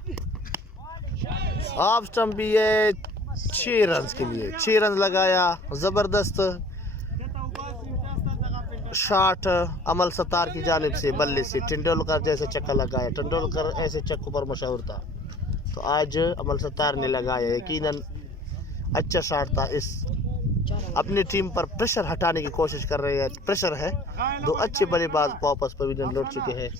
ऑफ स्टंप भी ये 6 रन के लिए 6 रन लगाया। ज़बरदस्त शॉट अमल सतार की जानिब से बल्ले से। तेंदुलकर जैसे चक्का लगाया। तेंदुलकर ऐसे चक्कों पर मशहूर था तो आज अमल सतार ने लगाया। यकीनन अच्छा शॉट था। इस अपनी टीम पर प्रेशर हटाने की कोशिश कर रहे हैं। प्रेशर है। दो अच्छे बल्लेबाज वापस पवेलियन लौट चुके हैं।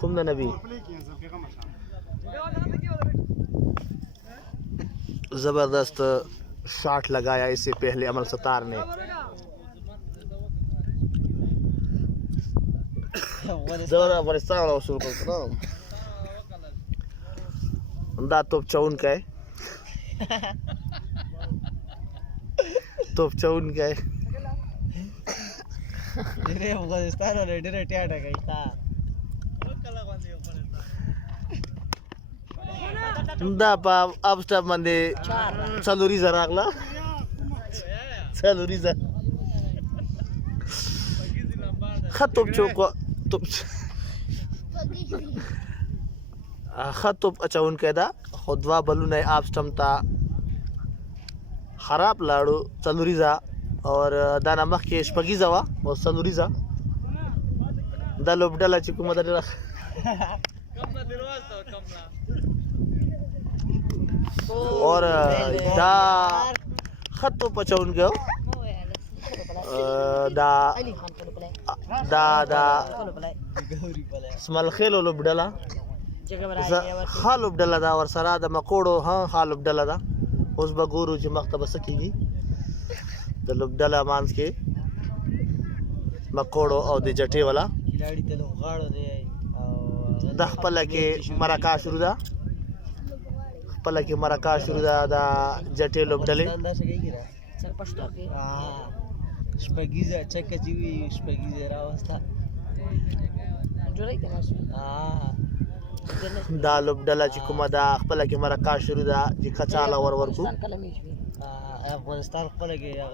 खुमदा नबी जबरदस्त शॉट लगाया इससे पहले अमल सतार ने। दा तोप चौन का है तोप चौन का है दा पा अब स्टॉप मंदे चलुरी जरागला चलुरी जर खतोब चौक तो खतोब अच्छा उनके दा खुदवा बलू ने आप स्टमता खराब लाड़ू चलुरीजा और दाना मख के शपगीजा वा और चलुरीजा दा लोबडला चिकू मदर और दा खतोब अच्छा उनके दा दा दा स्मल खेलो लोबडला खालुब डला दा और सरा द मकोड़ो हाँ खालुब डला दा उस बगुरु जी मख्तब सकीगी द लुबडला मांस के मकोड़ो और द जटे वाला द पला के मराका शुरू दा पला के मराका शुरू दा दा जटे लुबडले Шпагиза, чека живи шпагиза रावस्ता दा लुबडला चिकुमा दा पला के मराका शुरू दा जी खचाला वर को अफगानिस्तान खपल के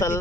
सल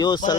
यो सल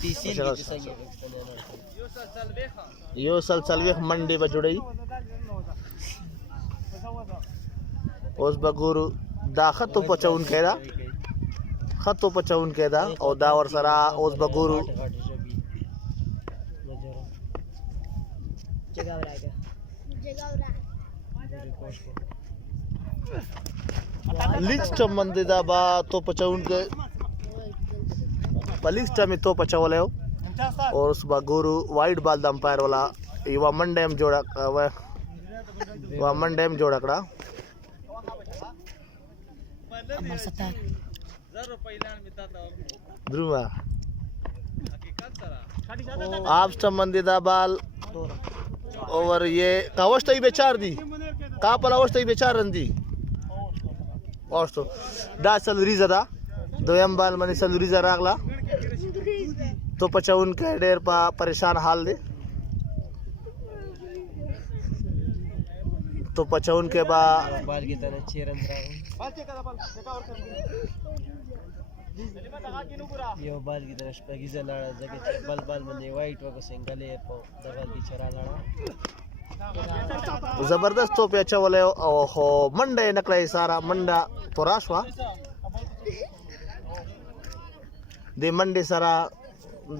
30 यो सल सलवेख मंडे बजुड़ई उस बगुरु दा खतो पचौन केदा खतो पचौन केदा और दावर सरा उस बगुरु लिस्ट मंदे दा बा तो पचौन के लिस्ट में तो पचौले हो और उस बा गुरु वाइट बाल द अंपायर वाला युवा मंडेम जोड़ा मंडेम जोड़कड़ा ध्रुवा आप संबंधिता बाल और ये कावस्ता बेचार दी कापल अवस्था बेचार रंदी अवस्थो दा सलरीजा दा दोयम बाल मनी सलरीजा रागला तो पचाउन के डेर पा परेशान हाल दे तो पचाउन के बा बाल की तरह चेरन यो बाल की तरह स्पैगिजा लाड़ा जगह बल बल मने वाइट वको सिंगले पो दबल की चरा लाड़ा जबरदस्त तो पे अच्छा वाले हो मंडे नकले सारा मंडा तो राशवा दे मंडे सारा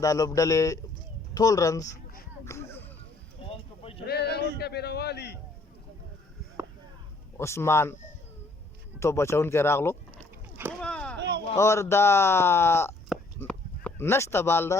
दालोब डले थोल रन्स उस्मान तो बचाउन के रागलो और दा नश्ता बाल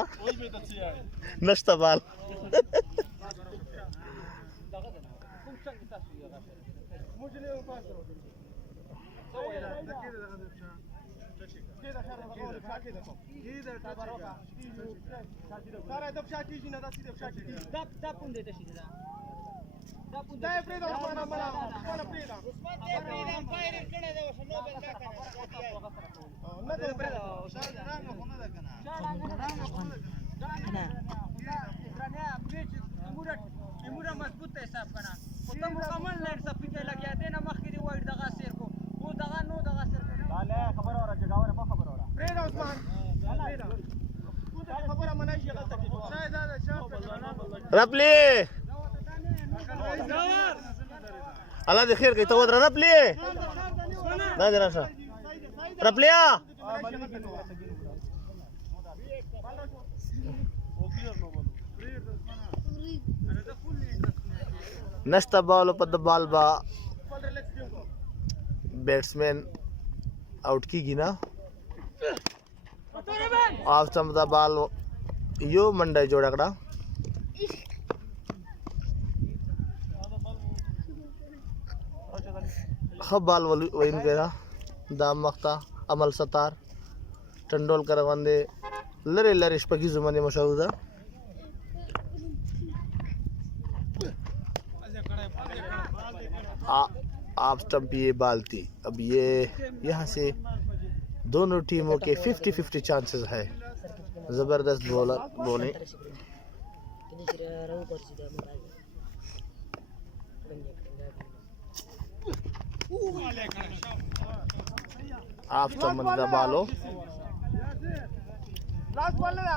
रपली अल्लाह दे खैर कही तो रपली ना जरा सा रपलिया नस्ता बॉल पद बॉल बा बैट्समैन आउट की गिना ऑफ समदा बॉल यो मंडे जोड़कड़ा बॉल वहीन गया दाम मख्ता अमल सतार टंडोलकर वंदे लरे लरे स्पकी जुमाने मशहूदा आप स्टंप ये बालती अब ये यहाँ से दोनों टीमों के 50-50 चांसेस है जबरदस्त बॉलिंग आप स्टंप दबालो लास्ट बॉल लेना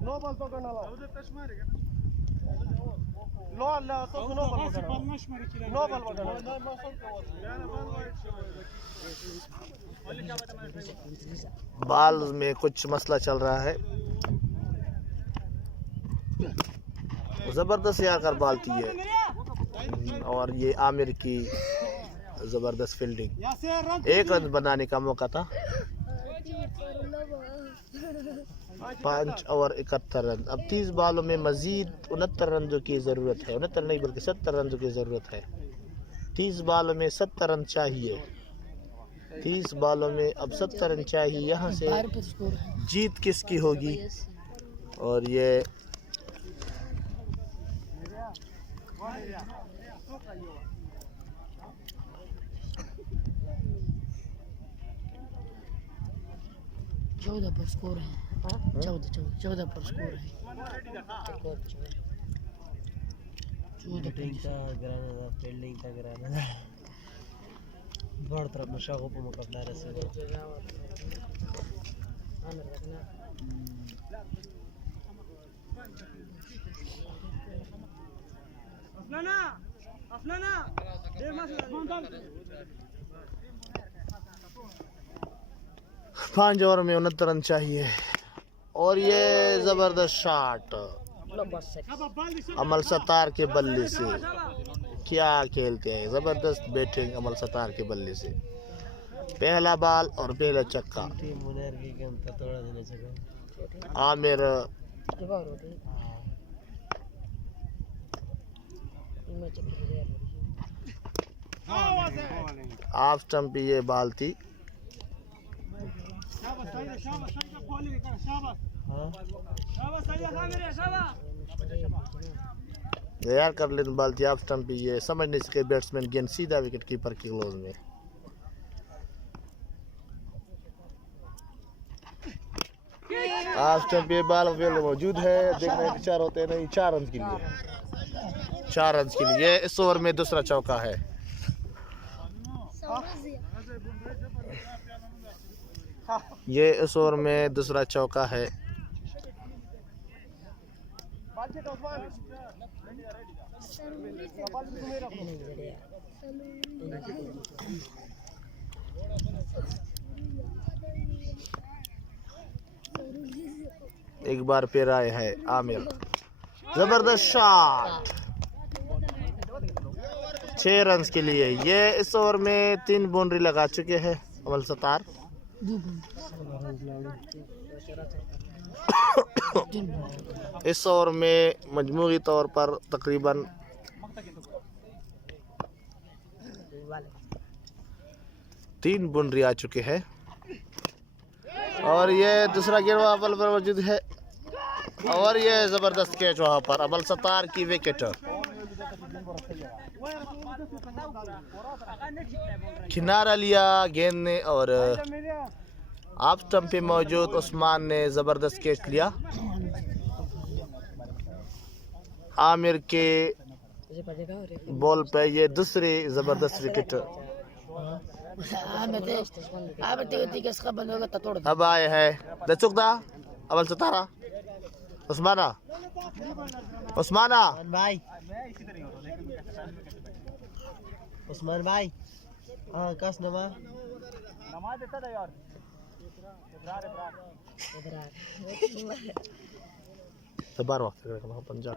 नो बॉल तो करना लो नो अल्लाह तो नो बॉल नो बॉल बाल में कुछ मसला चल रहा है जबरदस्त यार कर बालती है और ये आमिर की जबरदस्त फील्डिंग 1 रन बनाने का मौका था 5 ओवर 71 रन अब 30 बालों में मजीद 69 रन की ज़रूरत है 69 नहीं बल्कि 70 रन की ज़रूरत है 30 बालों में 70 रन चाहिए 30 बालों में अब 70 रन चाहिए यहाँ से जीत किसकी होगी और ये चौदह पर स्कोर है 14 पर स्कोर है फील्डिंग का ग्राना बड़ तरफ नशा को मुकाबला रसे अफनाना 5 ओवर में 69 रन चाहिए और ये जबरदस्त शॉट अमल सतार के बल्ले से क्या खेलते हैं, ज़बरदस्त बैटिंग अमल सत्तार के बल्ले से। पहला बॉल और पहला छक्का। टीम मुनेर की गेम तो तोड़ा देना चाहिए। आमिर ऑफ स्टंप पे ये बॉल थी। तैयार कर लेने बॉल थी ऑफ स्टंप पे, ये समझ नहीं सके बैट्समैन, गेंद सीधा विकेट कीपर की क्लोज में। ऑफ स्टंप पे बॉल मौजूद है, देखना इंतजार होते हैं नहीं, 4 रन के लिए, 4 रन के लिए। इस ओवर में दूसरा चौका है। ये इस ओवर में दूसरा चौका है। एक बार फिर आए है आमिर, जबरदस्त शॉट, 6 रन के लिए। ये इस ओवर में 3 बाउंड्री लगा चुके हैं अमल सत्तार। इस ओवर में मजमूई तौर पर तकरीबन 3 बाउंड्री आ चुके हैं। और ये दूसरा गेंद वहाँ पर मौजूद है, और ये जबरदस्त कैच वहाँ पर, अमल सत्तार की विकेट। किनारा लिया गेंद ने, और ऑफ स्टंप पे मौजूद उस्मान ने जबरदस्त कैच लिया। आमिर के बॉल पे ये दूसरी जबरदस्त विकेट। अब आए है दचुकदा अमल सत्तारा, उस्माना भाई, उस्मान भाई, हाँ कस नमाज देता था यार। बार वक्त पंजाब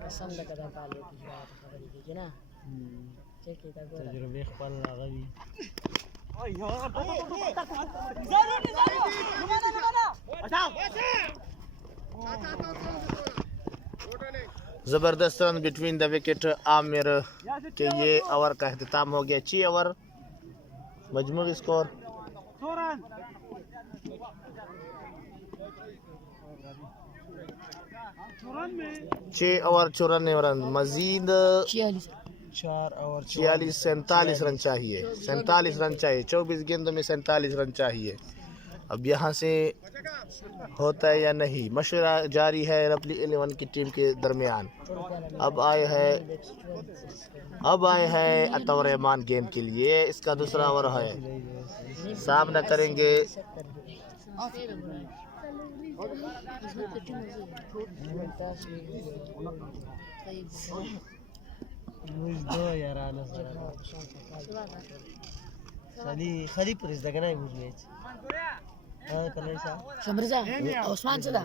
कसम लगा था काले की बात खबर की ना चेक किया था तजुर्बे खपल लगी जबरदस्त run between the wicket Aamir के। ये ओवर का अख्ताम हो गया। 6 ओवर, मजमूई स्कोर 6 ओवर 94 रन। मजीद 4 और 46 47 रन चाहिए, 47 रन चाहिए। 24 गेंदों में 47 रन चाहिए। अब यहाँ से होता है या नहीं, मशवरा जारी है रबली 11 की टीम के दरमियान। अब आए हैं अतौर रहमान गेंद के लिए। इसका दूसरा ओवर है, सामना करेंगे मुझदो यार आना खली पुलिस दे ना मुझ में हां कलर सा समरजा उस्मान से था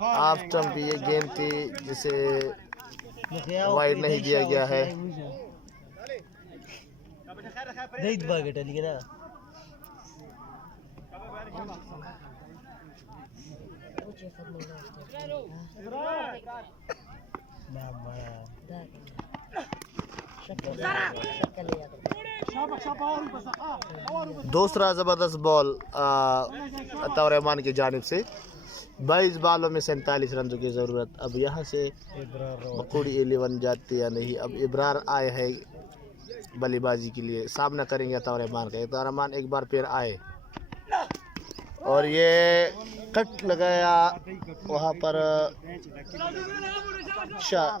ऑफ स्टंप ये गेंद थी जिसे वाइड नहीं दिया गया है। देख बागेट लेकिन ना दूसरा जबरदस्त बॉल अतौर रहमान की जानिब से। 22 बॉलों में 47 रन की ज़रूरत। अब यहाँ से मकुड़ी 11 जाती या नहीं। अब इब्रार आए हैं बल्लेबाजी के लिए, सामना करेंगे अतौर रहमान का। अतौर रहमान एक बार फिर आए, और ये कट लगाया वहाँ पर 4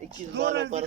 21 बालों पर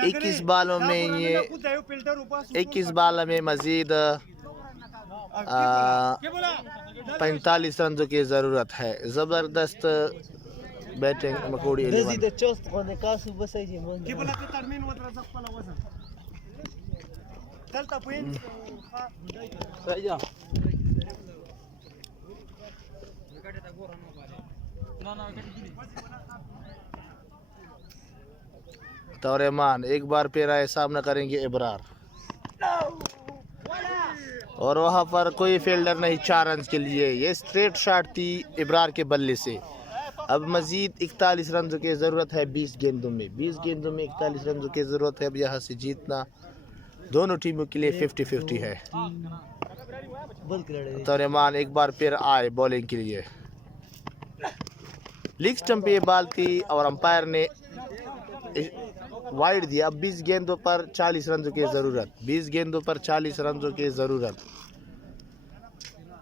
21 बालों में ये 21 बालों में मजीद 45 रनों की ज़रूरत है। ज़बरदस्त बैटिंग मकोड़ी 11। तौरेमान एक बार फिर आए, सामना करेंगे इब्रार और वहाँ पर कोई फील्डर नहीं 4 रन के लिए। ये स्ट्रेट शॉट थी इब्रार के बल्ले से। अब मज़ीद 41 रन की ज़रूरत है 20 गेंदों में। 20 गेंदों में 41 रन की ज़रूरत है। अब यहाँ से जीतना दोनों टीमों के लिए 50-50 है। तौरेमान एक बार फिर आए बॉलिंग के लिए। लीग स्टंप पे बाल थी और अंपायर ने वाइड दिया। अब 20 गेंदों पर 40 रन की ज़रूरत। 20 गेंदों पर 40 रन की ज़रूरत।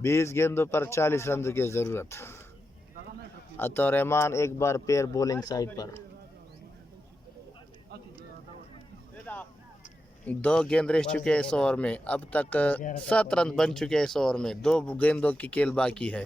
20 गेंदों पर 40 रन की ज़रूरत। अतौर रहमान एक बार पैर बॉलिंग साइड पर। 2 गेंद रह चुके हैं इस ओवर में। अब तक 7 रन बन चुके हैं इस ओवर में। 2 गेंदों की खेल बाकी है।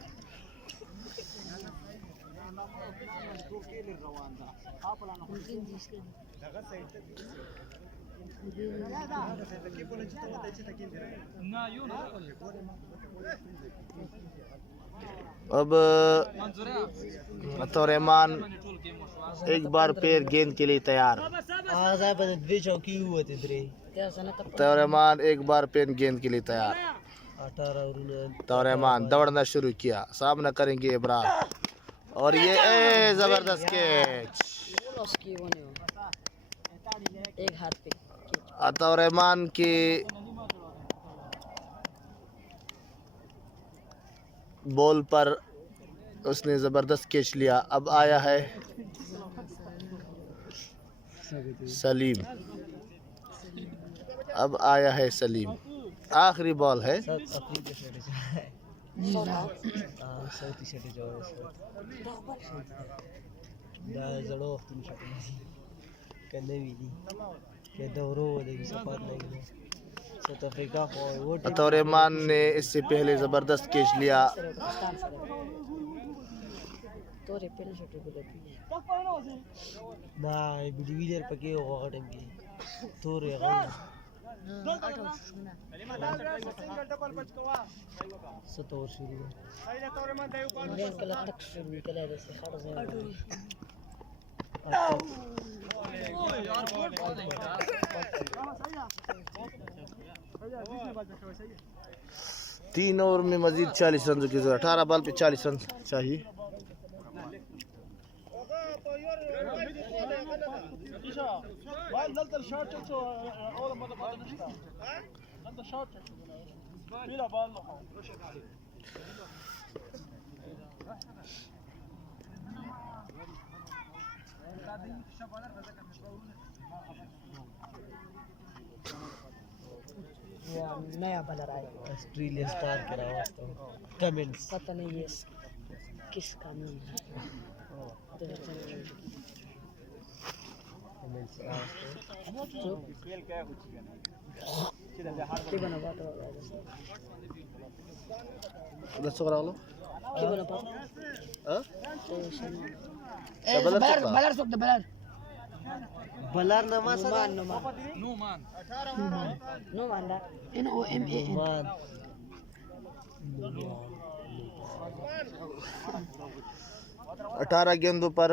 अब अतौर रहमान एक बार पैर गेंद के लिए तैयार। अतौर रहमान एक बार पैर गेंद के लिए तैयार। अतौर रहमान दौड़ना शुरू किया। सामना करेंगे इब्रार और ये जबरदस्त कैच। एक हाथ पे अतौर रहमान के बॉल पर उसने ज़बरदस्त कैच लिया। अब आया है सलीम। अब आया है सलीम। आखिरी बॉल है। अतौर रहमान ने इससे पहले ज़बरदस्त कैच लिया। तीन ओवर में मजीद 40 रन की जरूरत। 18 बॉल पे 40 रन चाहिए। नया बलर आया ऑस्ट्रेलिया स्टार के रहा तो कमेंट्स पता नहीं ये किसका नाम है। बलर नमाज Numan dah. नुमान 18 गेंदों पर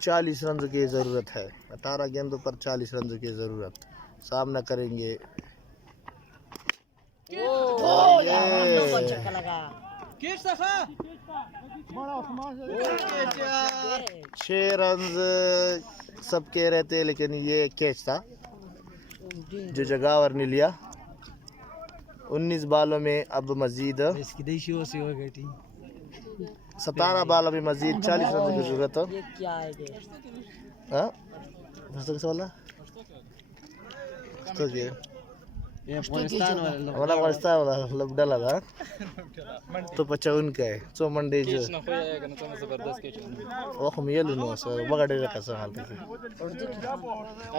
40 रन की ज़रूरत है। 18 गेंदों पर 40 रन की ज़रूरत। सामना करेंगे। छह रन सबके रहते लेकिन ये कैच था। जो जगावर ने लिया। 19 बालों में अब मजीद इसकी देशी हो सी हो गई थी 17 बालों में मजीद 40 रन की जरूरत है। ये क्या है ये? हाँ कैसे वाला तो ये ये अफगानिस्तान वाला वाला अफगानिस्तान वाला लब डाला था तो 55 का है सो मंडे जो जबरदस्त के वो हम ये लूनो सो बगड़े का सा हाल पे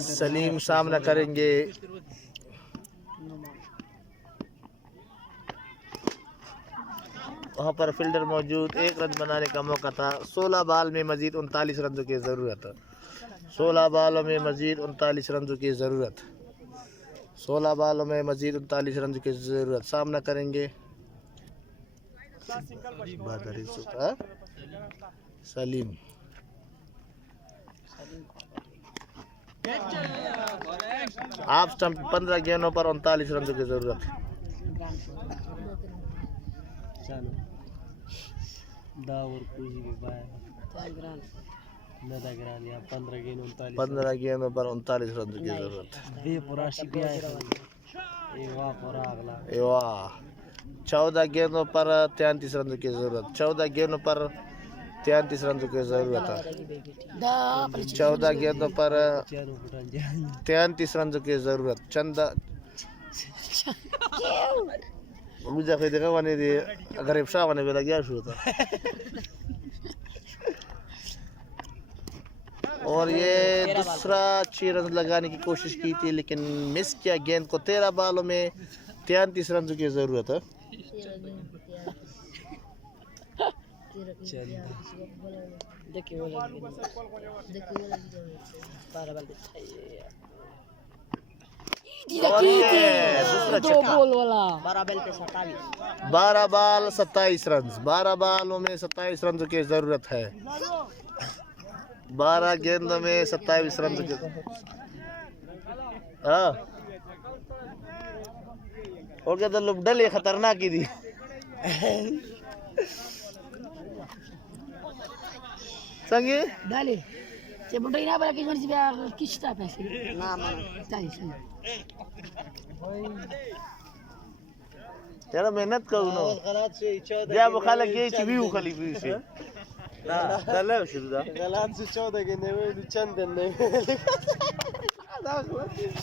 सलीम सामना करेंगे वहाँ पर फील्डर मौजूद। 1 रन बनाने का मौका था। 16 बाल में मजीद 39 रनों की ज़रूरत। 16 बालों में मजीद 39 रनों की ज़रूरत। 16 बालों में मजीद 39 रनों की ज़रूरत। सामना करेंगे सलीम। आप स्टंप 15 गेंदों पर 39 रनों की ज़रूरत। चलो दावर कुछ के बाय नदा ग्रान या 15 गेंदों पर 39 रनों की ज़रूरत। बे पुराशी भी आए ये वाह पूरा अगला वाह 14 गेंदों पर 33 रनों की ज़रूरत। 14 गेंदों पर 33 रनों की ज़रूरत है। 14 गेंदों पर 33 रनों की ज़रूरत। चंदा मुझे कोई देखा वाने दे अगर इफ्शा वाने पे लग गया शुरू था। और ये दूसरा 6 रन लगाने की कोशिश की थी लेकिन मिस किया। गेंद को 13 बालों में 33 रनों की ज़रूरत है। देखिए वो और ये दूसरा छक्का। 12 बैल पे 27। 12 बाल 27 रन। 12 बालों में 27 रन की ज़रूरत है। 12 गेंदों में 27 रन की। हाँ और क्या तो डले खतरनाक ही थी। संगे डाले ते बुढ़ई ना बड़ा किस मर्जी किस्ता पैसे ना माना चाहिए यार मेहनत करो ना जा वो खाला के भी खाली भी से ना चले शुरू दा गलान से 14 के ने चंद ने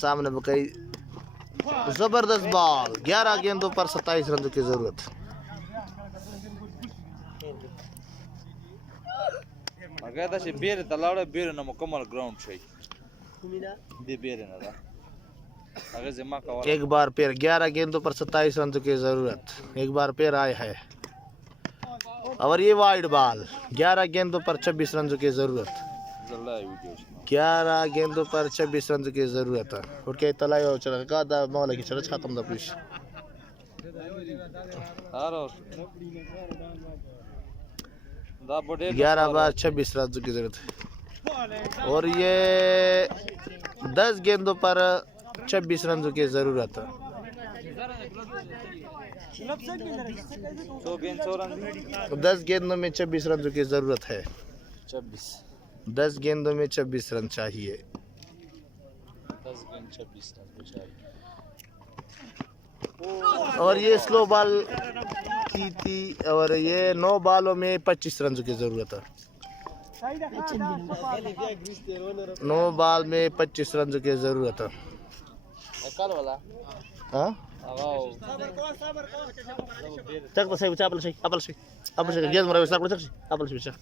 सामने बकई जबरदस्त बॉल 11 गेंदों पर 27 रनों की जरूरत। अगर दाशे बेर तलावडे बेर न मुकम्मल ग्राउंड छै दे बेर न दा अगर जमा का एक बार फिर 11 गेंदों पर 27 रनों की जरूरत। एक बार फिर आए है और ये वाइड बॉल 11 गेंदों पर 26 रनों की जरूरत। 11 गेंदों पर 26 रनों की जरूरत है। और क्या तलाई हो चला का दा मौला की चला खत्म दा पुलिस 11 बार 26 रनों की जरूरत है। और ये 10 गेंदों पर 26 रनों की जरूरत है। 10 गेंदों में 26 रनों की जरूरत है। 10 गेंदों में 26 रन चाहिए। 10 गेंद 26 रन चाहिए। और ये स्लो बॉल की थी और ये 9 बालों में 25 रन की जरूरत है। 9 बाल में 25 रन की जरूरत है। कल वाला हाँ तक बस है चापल से गेंद मारा वैसा कर सकती आपल से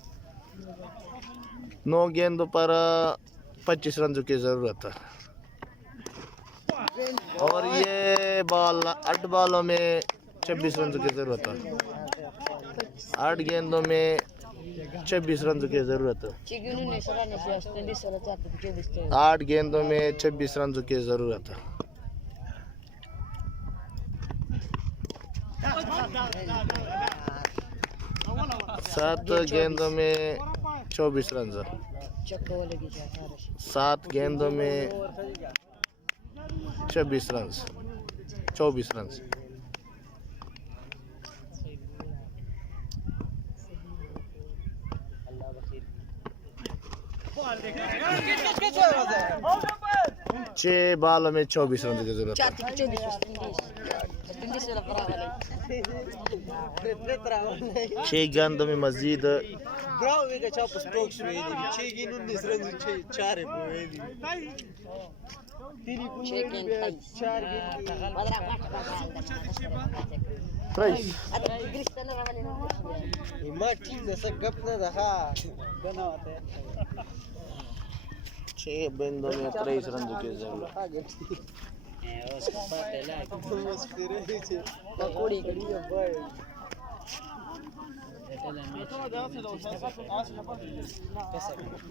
9 गेंदों पर 25 रन की जरूरत है। और ये बॉल 8 बालों में 26 रन की जरूरत है। 8 गेंदों में 26 रन की जरूरत है। 8 गेंदों में 26 रन की जरूरत है। 7 गेंदों में 24 रन। चक्को वाले की चाहता है 7 गेंदों में 26 रन, 24 रन। छह बालों में 24 रन की जरूरत है। 6 गेंदों में मजीद 6 गेंदों में 23 रन की जरूरत है।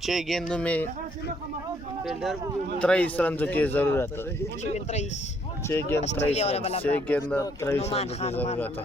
6 गेंदों में 23 रन की जरूरत है। 6 गेंद 23 रन की जरूरत है।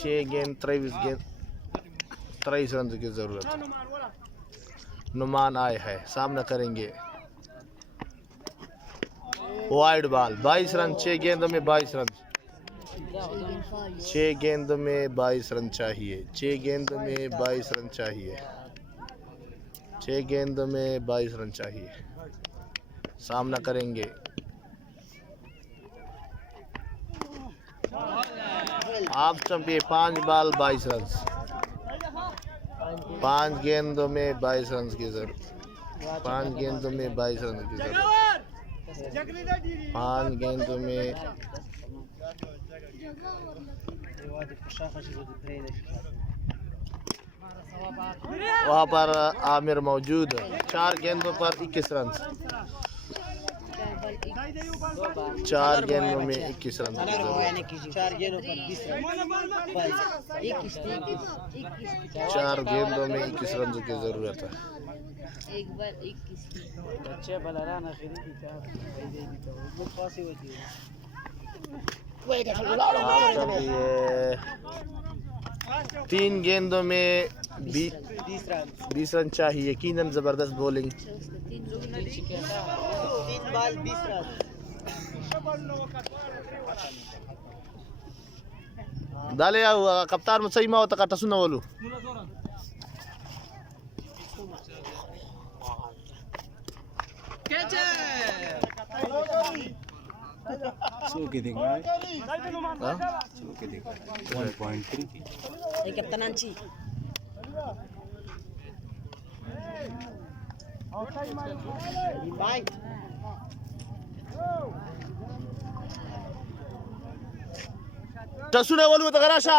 6 गेंद 23 रन की जरूरत है। नुमान आए है, सामना करेंगे। Wide ball 22 run. 6 गेंदों में 22 रन। 6 गेंदों में 22 रन चाहिए। 6 गेंदों में 22 रन चाहिए। 6 गेंदों में 22 रन चाहिए। सामना करेंगे। आप चंपे 5 बॉल 22 रन। 5 गेंदों में 22 रन की जरूरत। 5 गेंदों में 22 रन की जरूरत। 5 गेंदों में वहाँ पर आमिर मौजूद है। 4 गेंदों पर 21 रन। 4 गेंदों में 21 रन की जरूरत। 4 गेंदों में 21 रन की जरूरत है। तीन गेंदों में 20 रन चाहिए। यकीनन जबरदस्त bowling. 3 ball 20 run. Dale ya kaptan mo sa imaw takatasun na walo. Suki देखो सुके देखो 1.3 ये कैप्टन अंची बाय Tasun na walo tagarasha.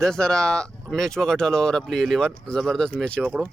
दसरा मैच वकटलो रपली 11 जबरदस्त मैच वकड़ो।